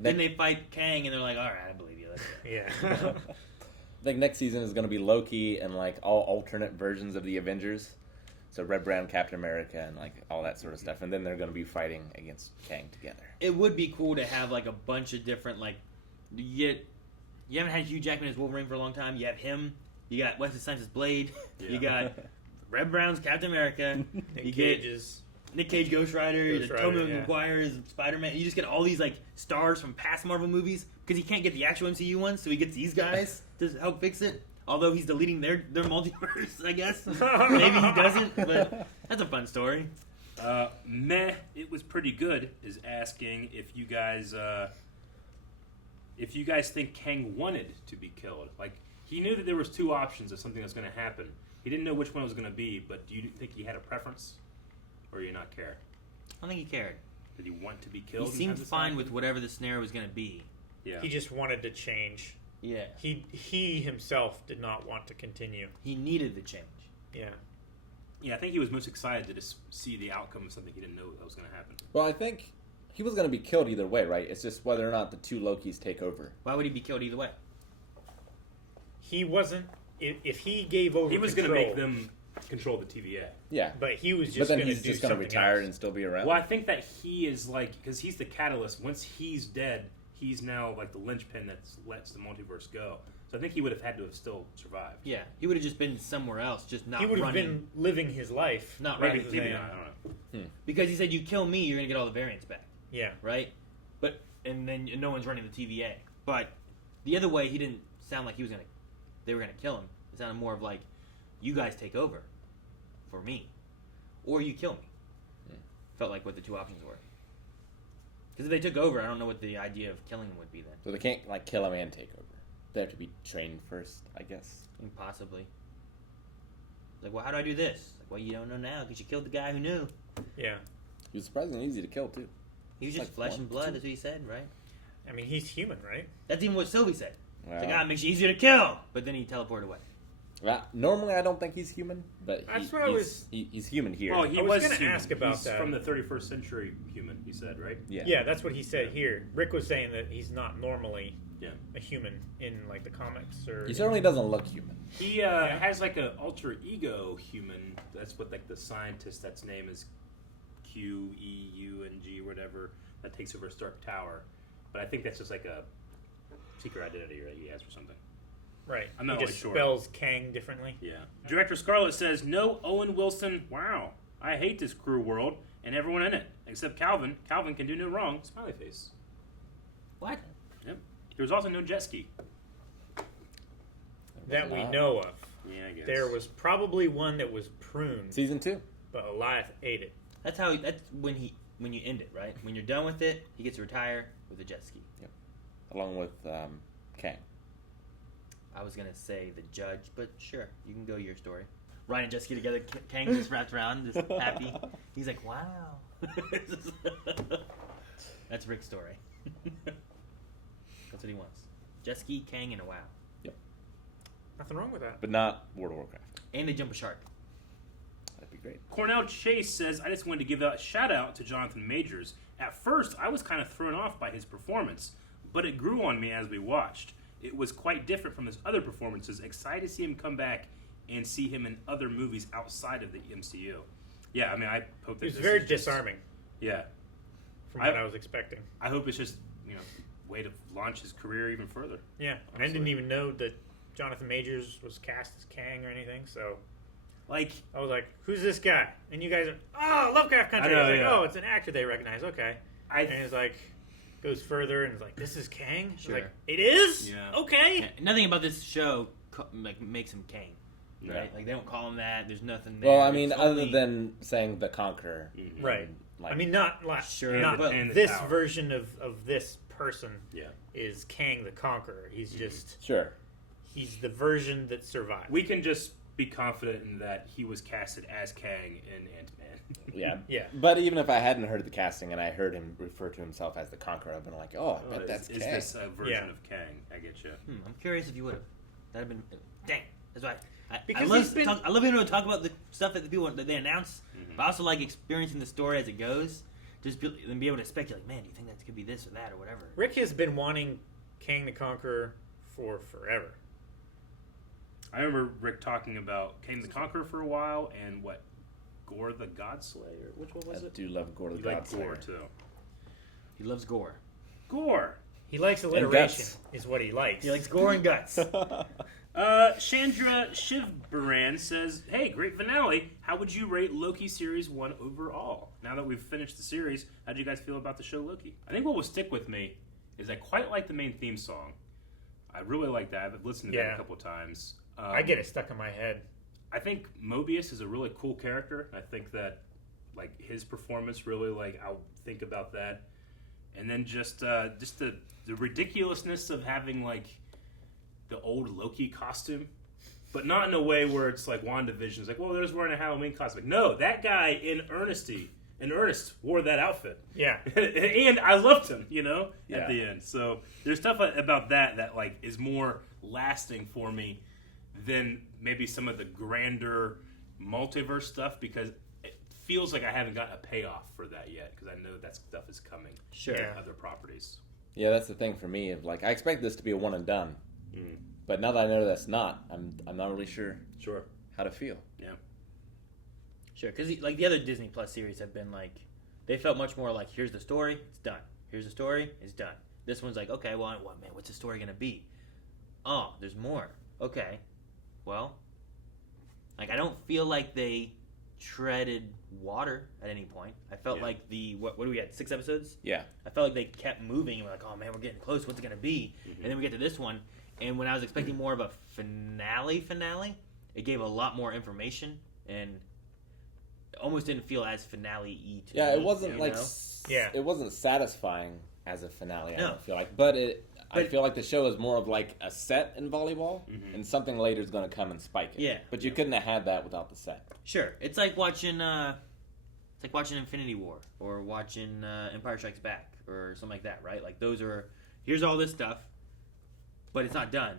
Then they fight Kang, and they're like, all right, I believe you. Yeah. I think next season is going to be Loki and, like, all alternate versions of the Avengers. So Red, Brown, Captain America, and, like, all that sort of stuff. And then they're going to be fighting against Kang together. It would be cool to have, like, a bunch of different, like, you haven't had Hugh Jackman as Wolverine for a long time. You have him. You got Wesley Snipes' Blade. Yeah. You got Red Brown's Captain America. Nick Cage, Ghost Rider. Tobey Maguire is Spider-Man. You just get all these, like, stars from past Marvel movies because he can't get the actual MCU ones, so he gets these guys to help fix it. Although he's deleting their multiverse, I guess. Maybe he doesn't, but that's a fun story. Meh, it was pretty good. Is asking if you guys think Kang wanted to be killed. Like he knew that there was two options of something that's going to happen. He didn't know which one it was going to be, but do you think he had a preference, or do you not care? I don't think he cared. Did he want to be killed? He seemed fine with whatever the scenario was going to be. Yeah. He just wanted to change. Yeah. He himself did not want to continue. He needed the change. Yeah. Yeah, I think he was most excited to just see the outcome of something he didn't know that was going to happen. Well, I think he was going to be killed either way, right? It's just whether or not the two Lokis take over. Why would he be killed either way? He wasn't. If he gave over, he was going to make them control the TVA. Yeah, but he was just. But then gonna he's do just going to retire else. and still be around. Well, I think that he is like because he's the catalyst. Once he's dead, he's now like the linchpin that lets the multiverse go. So I think he would have had to have still survived. Yeah, he would have just been somewhere else, just not. He would have running. been living his life, not maybe, running. maybe not. I don't know. Because he said, "You kill me, you're gonna get all the variants back." Yeah. Right. But and then no one's running the TVA. But the other way, he didn't sound like he was gonna. They were gonna kill him. It sounded more of like, "You guys take over for me, or you kill me." Felt like what the two options were. Because if they took over, I don't know what the idea of killing him would be then. So they can't like kill him and take over. They have to be trained first, I guess. Possibly. Like, well, how do I do this? Like, well, you don't know now because you killed the guy who knew. Yeah. He was surprisingly easy to kill too. He was just like flesh and blood, that's what he said, right? I mean, he's human, right? That's even what Sylvie said. Wow. It's like, it makes you easier to kill. But then he teleported away. Normally, I don't think he's human, but That's what I was. He's human here. Well, he was was gonna human. ask about he's that. from the 31st century human. He said, right? Yeah, that's what he said here. Rick was saying that he's not normally Yeah. a human in like the comics or. He certainly doesn't look human. He has like an alter ego human. That's what like the scientist that's name is QEUNG or whatever that takes over Stark Tower. But I think that's just like a secret identity that he has or something. Right. I'm not he really just sure. spells Kang differently. Yeah. Director Scarlett says, "No Owen Wilson. Wow, I hate this cruel world and everyone in it except Calvin. Calvin can do no wrong." Smiley face. What? Yep. There was also no jet ski. That we know of. Yeah, I guess. There was probably one that was pruned. Season 2. But Eliath ate it. That's when you end it, right? When you're done with it, he gets to retire with a jet ski. Yep. Along with Kang. I was gonna say the judge, but sure, you can go your story. Riding jet ski together, Kang just wrapped around, just happy. He's like, "Wow." That's Rick's story. That's what he wants. Jet ski, Kang, and a wow. Yep. Nothing wrong with that. But not World of Warcraft. And they jump a shark. That'd be great. Cornell Chase says, "I just wanted to give a shout out to Jonathan Majors. At first, I was kind of thrown off by his performance, but it grew on me as we watched. It was quite different from his other performances. Excited to see him come back and see him in other movies outside of the MCU." Yeah, I mean, I hope that It was this very is just- disarming. Yeah. From what I was expecting. I hope it's just, way to launch his career even further. Yeah. I didn't even know that Jonathan Majors was cast as Kang or anything, so... Like... I was like, who's this guy? And you guys are, oh, Lovecraft Country. I know, was like, yeah. oh, it's an actor they recognize, okay. And it's like, goes further and is like, this is Kang? Sure. Like, it is? Yeah. Okay. Yeah, nothing about this show makes him Kang, right? Yeah. Like they don't call him that. There's nothing there. Well, I mean, It's other only- than saying the Conqueror. Right. Like, I mean, not like Sure, not but- and the this tower. version of this person Yeah. is Kang the Conqueror. He's just Sure. he's the version that survived. We can just be confident in that he was casted as Kang in Ant-Man. Yeah. Yeah. But even if I hadn't heard the casting and I heard him refer to himself as the Conqueror, I've been like, oh, I bet that's is Kang. this a version Yeah. of Kang? I get you. I'm curious if you would have. That'd have been dang. That's why. Because I he's love been- I love being able to talk about the stuff that the people that they announce, but I also like experiencing the story as it goes. Just and be able to speculate. Man, do you think that could be this or that or whatever? Rick has been wanting Kang the Conqueror for forever. I remember Rick talking about Kang the Conqueror for a while and what? Gore the Godslayer? Which one was I it? do love Gore the You like Gore Godslayer. too. He loves gore. Gore! He likes alliteration, guts. is what he likes. He likes gore and guts. Chandra Shivbaran says, "Hey, great finale. How would you rate Loki Series 1 overall? Now that we've finished the series, how do you guys feel about the show Loki?" I think what will stick with me is I quite like the main theme song. I really like that. I've listened to that Yeah. a couple times. I get it stuck in my head. I think Mobius is a really cool character. I think that like his performance really like I'll think about that, and then just the ridiculousness of having like the old Loki costume, but not in a way where it's like WandaVision's like, well, there's wearing a Halloween costume. Like, no, that guy in earnest wore that outfit. Yeah. And I loved him, at Yeah. the end. So there's stuff about that like is more lasting for me than maybe some of the grander multiverse stuff, because it feels like I haven't got a payoff for that yet, because I know that stuff is coming. Sure. in other properties. Yeah, that's the thing for me. Of like, I expect this to be a one and done, but now that I know that's not, I'm not really sure how to feel. Yeah. Sure, because like the other Disney Plus series have been like, they felt much more like, here's the story, it's done. Here's the story, it's done. This one's like, okay, well, man, what's the story gonna be? Oh, there's more. Okay, well, like I don't feel like they treaded water at any point. I felt like what do we get? 6 episodes? Yeah. I felt like they kept moving, and we're like, oh man, we're getting close. What's it gonna be? And then we get to this one, and when I was expecting more of a finale, it gave a lot more information, and it almost didn't feel as finale-y to me. Yeah, it wasn't like Yeah. it wasn't satisfying as a finale. I No. don't feel like, but I feel like the show is more of like a set in volleyball, and something later is going to come and spike it. Yeah. but you couldn't have had that without the set. Sure, it's like watching Infinity War or watching Empire Strikes Back or something like that, right? Like those are, here's all this stuff, but it's not done.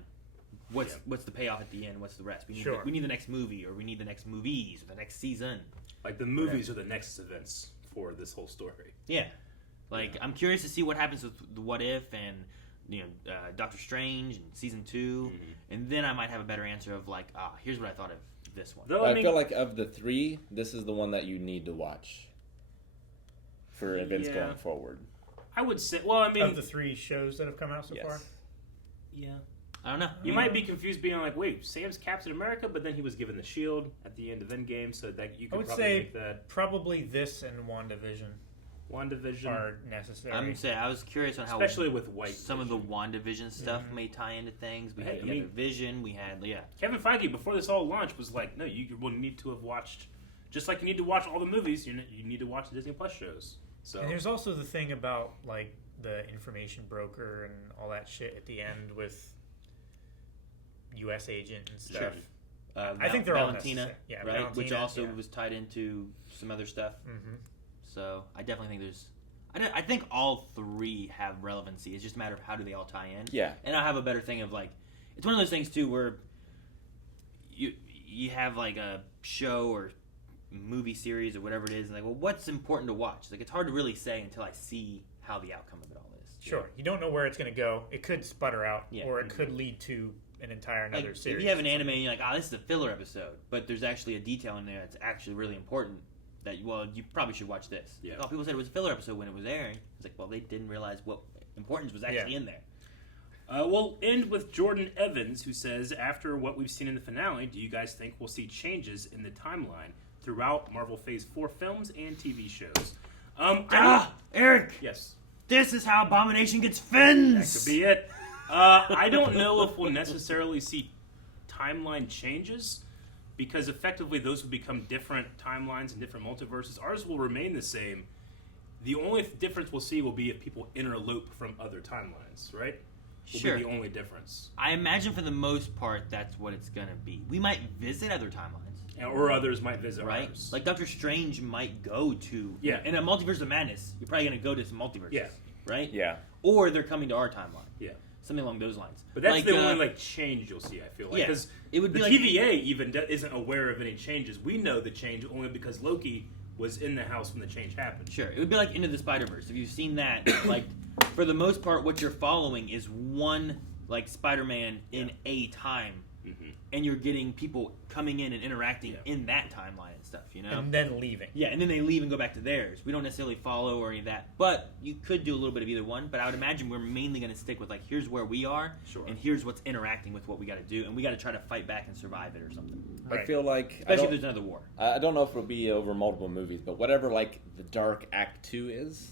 What's the payoff at the end? What's the rest? We need the next movie, or we need the next movies, or the next season. Like the movies are the next events for this whole story. Yeah, like I'm curious to see what happens with the What If and Doctor Strange and season 2, and then I might have a better answer of like, here's what I thought of this one. Though, But I feel like of the 3, this is the one that you need to watch for events going forward. I would say, well, I mean, Of the 3 shows that have come out so far? yeah. I don't know. You might be confused being like, wait, Sam's Captain America, but then he was given the shield at the end of Endgame, so that you I could would probably say make that probably this and WandaVision WandaVision, are necessary. I'm gonna say I was curious on how, especially with White some Vision. of the WandaVision stuff may tie into things. We Hey, had I mean- Vision. We had Kevin Feige, before this all launched, was like, no, you will need to have watched, just like you need to watch all the movies, you need to watch the Disney Plus shows. So And there's also the thing about like the information broker and all that shit at the end with U.S. agent and stuff. I think they're all Valentina, necessary. Yeah, right? Valentina, Which also yeah. was tied into some other stuff. Mhm. So I definitely think there's. I think all 3 have relevancy. It's just a matter of how do they all tie in. Yeah. And I have a better thing of like, it's one of those things too where you have like a show or movie series or whatever it is, and like, well, what's important to watch? Like, it's hard to really say until I see how the outcome of it all is. Sure, you don't know where it's going to go. It could sputter out, Yeah. or it could lead to an entire another Like, series. if you have an anime and you're like, this is a filler episode, but there's actually a detail in there that's actually really important, that, well, you probably should watch this. Yeah. Like, people said it was a filler episode when it was airing. It's like, well, they didn't realize what importance was actually in there. we'll end with Jordan Evans, who says, after what we've seen in the finale, do you guys think we'll see changes in the timeline throughout Marvel Phase 4 films and TV shows? Eric! Yes. This is how Abomination gets fins! That could be it. I don't know if we'll necessarily see timeline changes, because effectively those will become different timelines and different multiverses. Ours will remain the same. The only difference we'll see will be if people interlope from other timelines, right? Will Sure. be the only difference. I imagine for the most part that's what it's gonna be. We might visit other timelines. Or others might visit Right? ours. Like Doctor Strange might go to... Yeah. In a Multiverse of Madness, you're probably gonna go to some multiverses. Yeah. Right? Yeah. Or they're coming to our timeline. Yeah. Something along those lines. But that's like, the only change you'll see, I feel like. yeah. Because It would the be like- TVA even isn't aware of any changes. We know the change only because Loki was in the house when the change happened. Sure. It would be like Into the Spider-Verse. If you've seen that, like, for the most part, what you're following is one, like, Spider-Man in a time. Mm-hmm. And you're getting people coming in and interacting in that timeline and stuff, you know? and then leaving. Yeah, and then they leave and go back to theirs. We don't necessarily follow or any of that. But you could do a little bit of either one. But I would imagine we're mainly going to stick with, like, here's where we are. Sure. And here's what's interacting with what we got to do. And we got to try to fight back and survive it or something. I feel like Especially if there's another war. I don't know if it'll be over multiple movies, but whatever like the Dark Act 2 is,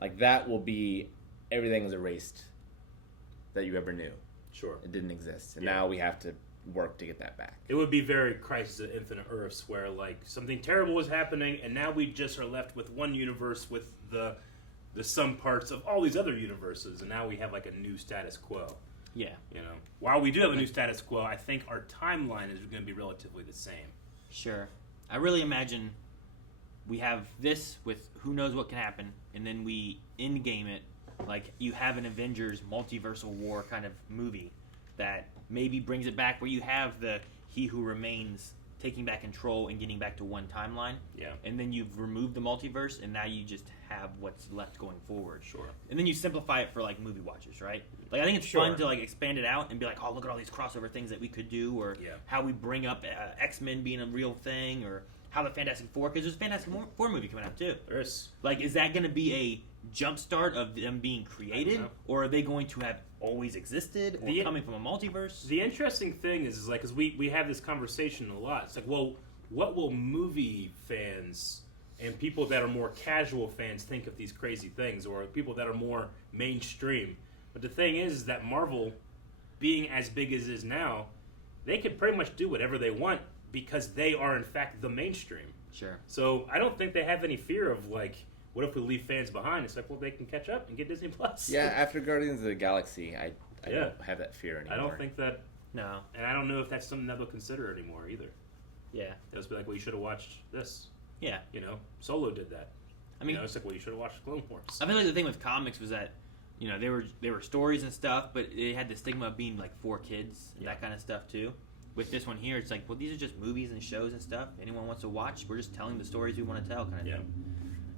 like that will be everything is erased that you ever knew. Sure. It didn't exist, and now we have to work to get that back. It would be very Crisis of Infinite Earths, where like something terrible was happening, and now we just are left with one universe with the sum parts of all these other universes, and now we have like a new status quo. Yeah. You know, while we do have a new status quo, I think our timeline is going to be relatively the same. Sure. I really imagine we have this with who knows what can happen, and then we end game it like you have an Avengers multiversal war kind of movie that maybe brings it back where you have the He Who Remains taking back control and getting back to one timeline. Yeah. And then you've removed the multiverse, and now you just have what's left going forward. Sure. And then you simplify it for like movie watchers, right? Like I think it's Sure. fun to like expand it out and be like, oh, look at all these crossover things that we could do, or how we bring up X-Men being a real thing, or how the Fantastic Four, because there's a Fantastic Four movie coming out too. There is. Like, is that going to be a jump start of them being created, or are they going to have always existed, or coming from a multiverse? The interesting thing is like, because we have this conversation a lot. It's like, well, what will movie fans and people that are more casual fans think of these crazy things, or people that are more mainstream? But the thing is that Marvel, being as big as it is now, they can pretty much do whatever they want because they are in fact the mainstream. Sure. So I don't think they have any fear of like, what if we leave fans behind? It's like, well, they can catch up and get Disney Plus. Yeah, after Guardians of the Galaxy, I don't have that fear anymore. I don't think that. No. And I don't know if that's something that they'll consider anymore either. Yeah. They'll just be like, well, you should have watched this. Yeah. You know, Solo did that. I mean, you know, it's like, well, you should have watched Clone Wars. I feel like the thing with comics was that, you know, they were stories and stuff, but it had the stigma of being like for kids and that kind of stuff too. With this one here, it's like, well, these are just movies and shows and stuff. Anyone wants to watch, we're just telling the stories we want to tell, kind of thing.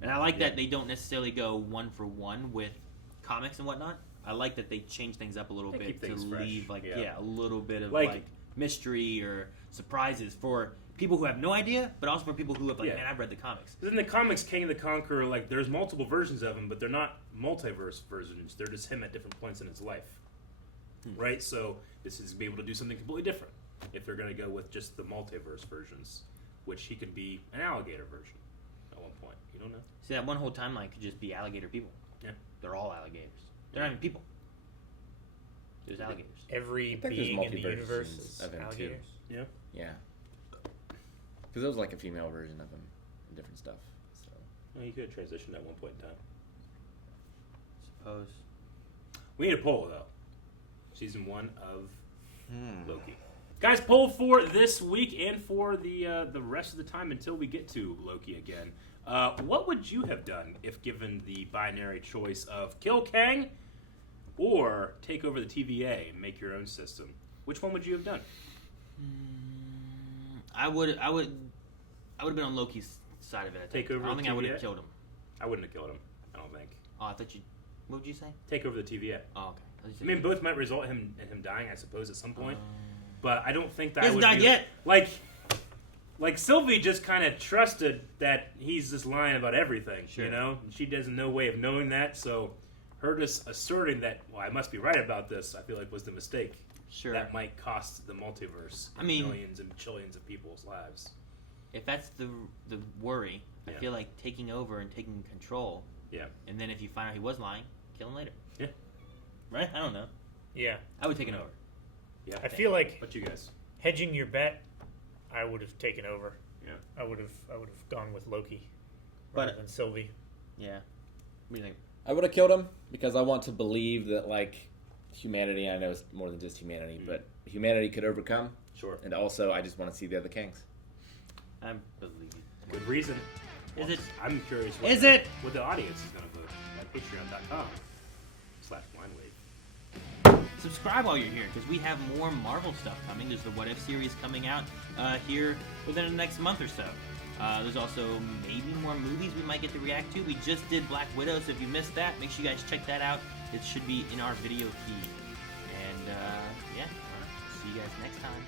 And I like that they don't necessarily go one for one with comics and whatnot. I like that they change things up a little bit to leave like a little bit of like mystery or surprises for people who have no idea, but also for people who have like, man, I've read the comics. In the comics, King the Conqueror, like there's multiple versions of him, but they're not multiverse versions. They're just him at different points in his life, right? So this is be able to do something completely different if they're going to go with just the multiverse versions, which he could be an alligator version at one point. You don't know. See, that one whole timeline could just be alligator people. Yeah, they're all alligators. They're not even people. There's alligators. Every being in the universe is of him alligators. too. Yeah. Yeah. Because there was like a female version of him and different stuff. So. Well, he could have transitioned at one point in time. Suppose. We need a poll though. Season 1 of Loki. Guys, poll for this week and for the rest of the time until we get to Loki again. What would you have done if given the binary choice of kill Kang or take over the TVA and make your own system? Which one would you have done? I would have been on Loki's side of it. I Take over. I don't the think TVA? I would have killed him. I wouldn't have killed him. I don't think. Oh, I thought you. What would you say? Take over the TVA. Oh, okay. I mean, both might result in him dying, I suppose, at some point. But I don't think that He hasn't died yet. Like Sylvie just kind of trusted that he's just lying about everything, you know? And she has no way of knowing that, so her just asserting that, well, I must be right about this, I feel like was the mistake. Sure. That might cost the multiverse millions and trillions of people's lives. If that's the worry, I feel like taking over and taking control. Yeah. And then if you find out he was lying, kill him later. Yeah. Right? I don't know. Yeah. I would take it over. Yeah. I feel like what you guys hedging your bet, I would have taken over. Yeah. I would have gone with Loki rather than Sylvie. Yeah. What do you think? I would have killed him because I want to believe that like humanity, I know it's more than just humanity, but humanity could overcome. Sure. And also I just want to see the other kings. I believe you. Good reason. Is it? I'm curious what the audience is going to vote at patreon.com/blindwave. Subscribe while you're here because we have more Marvel stuff coming. There's the What If series coming out here within the next month or so. There's also maybe more movies we might get to react to. We just did Black Widow, so if you missed that, make sure you guys check that out. It should be in our video feed. And yeah, see you guys next time.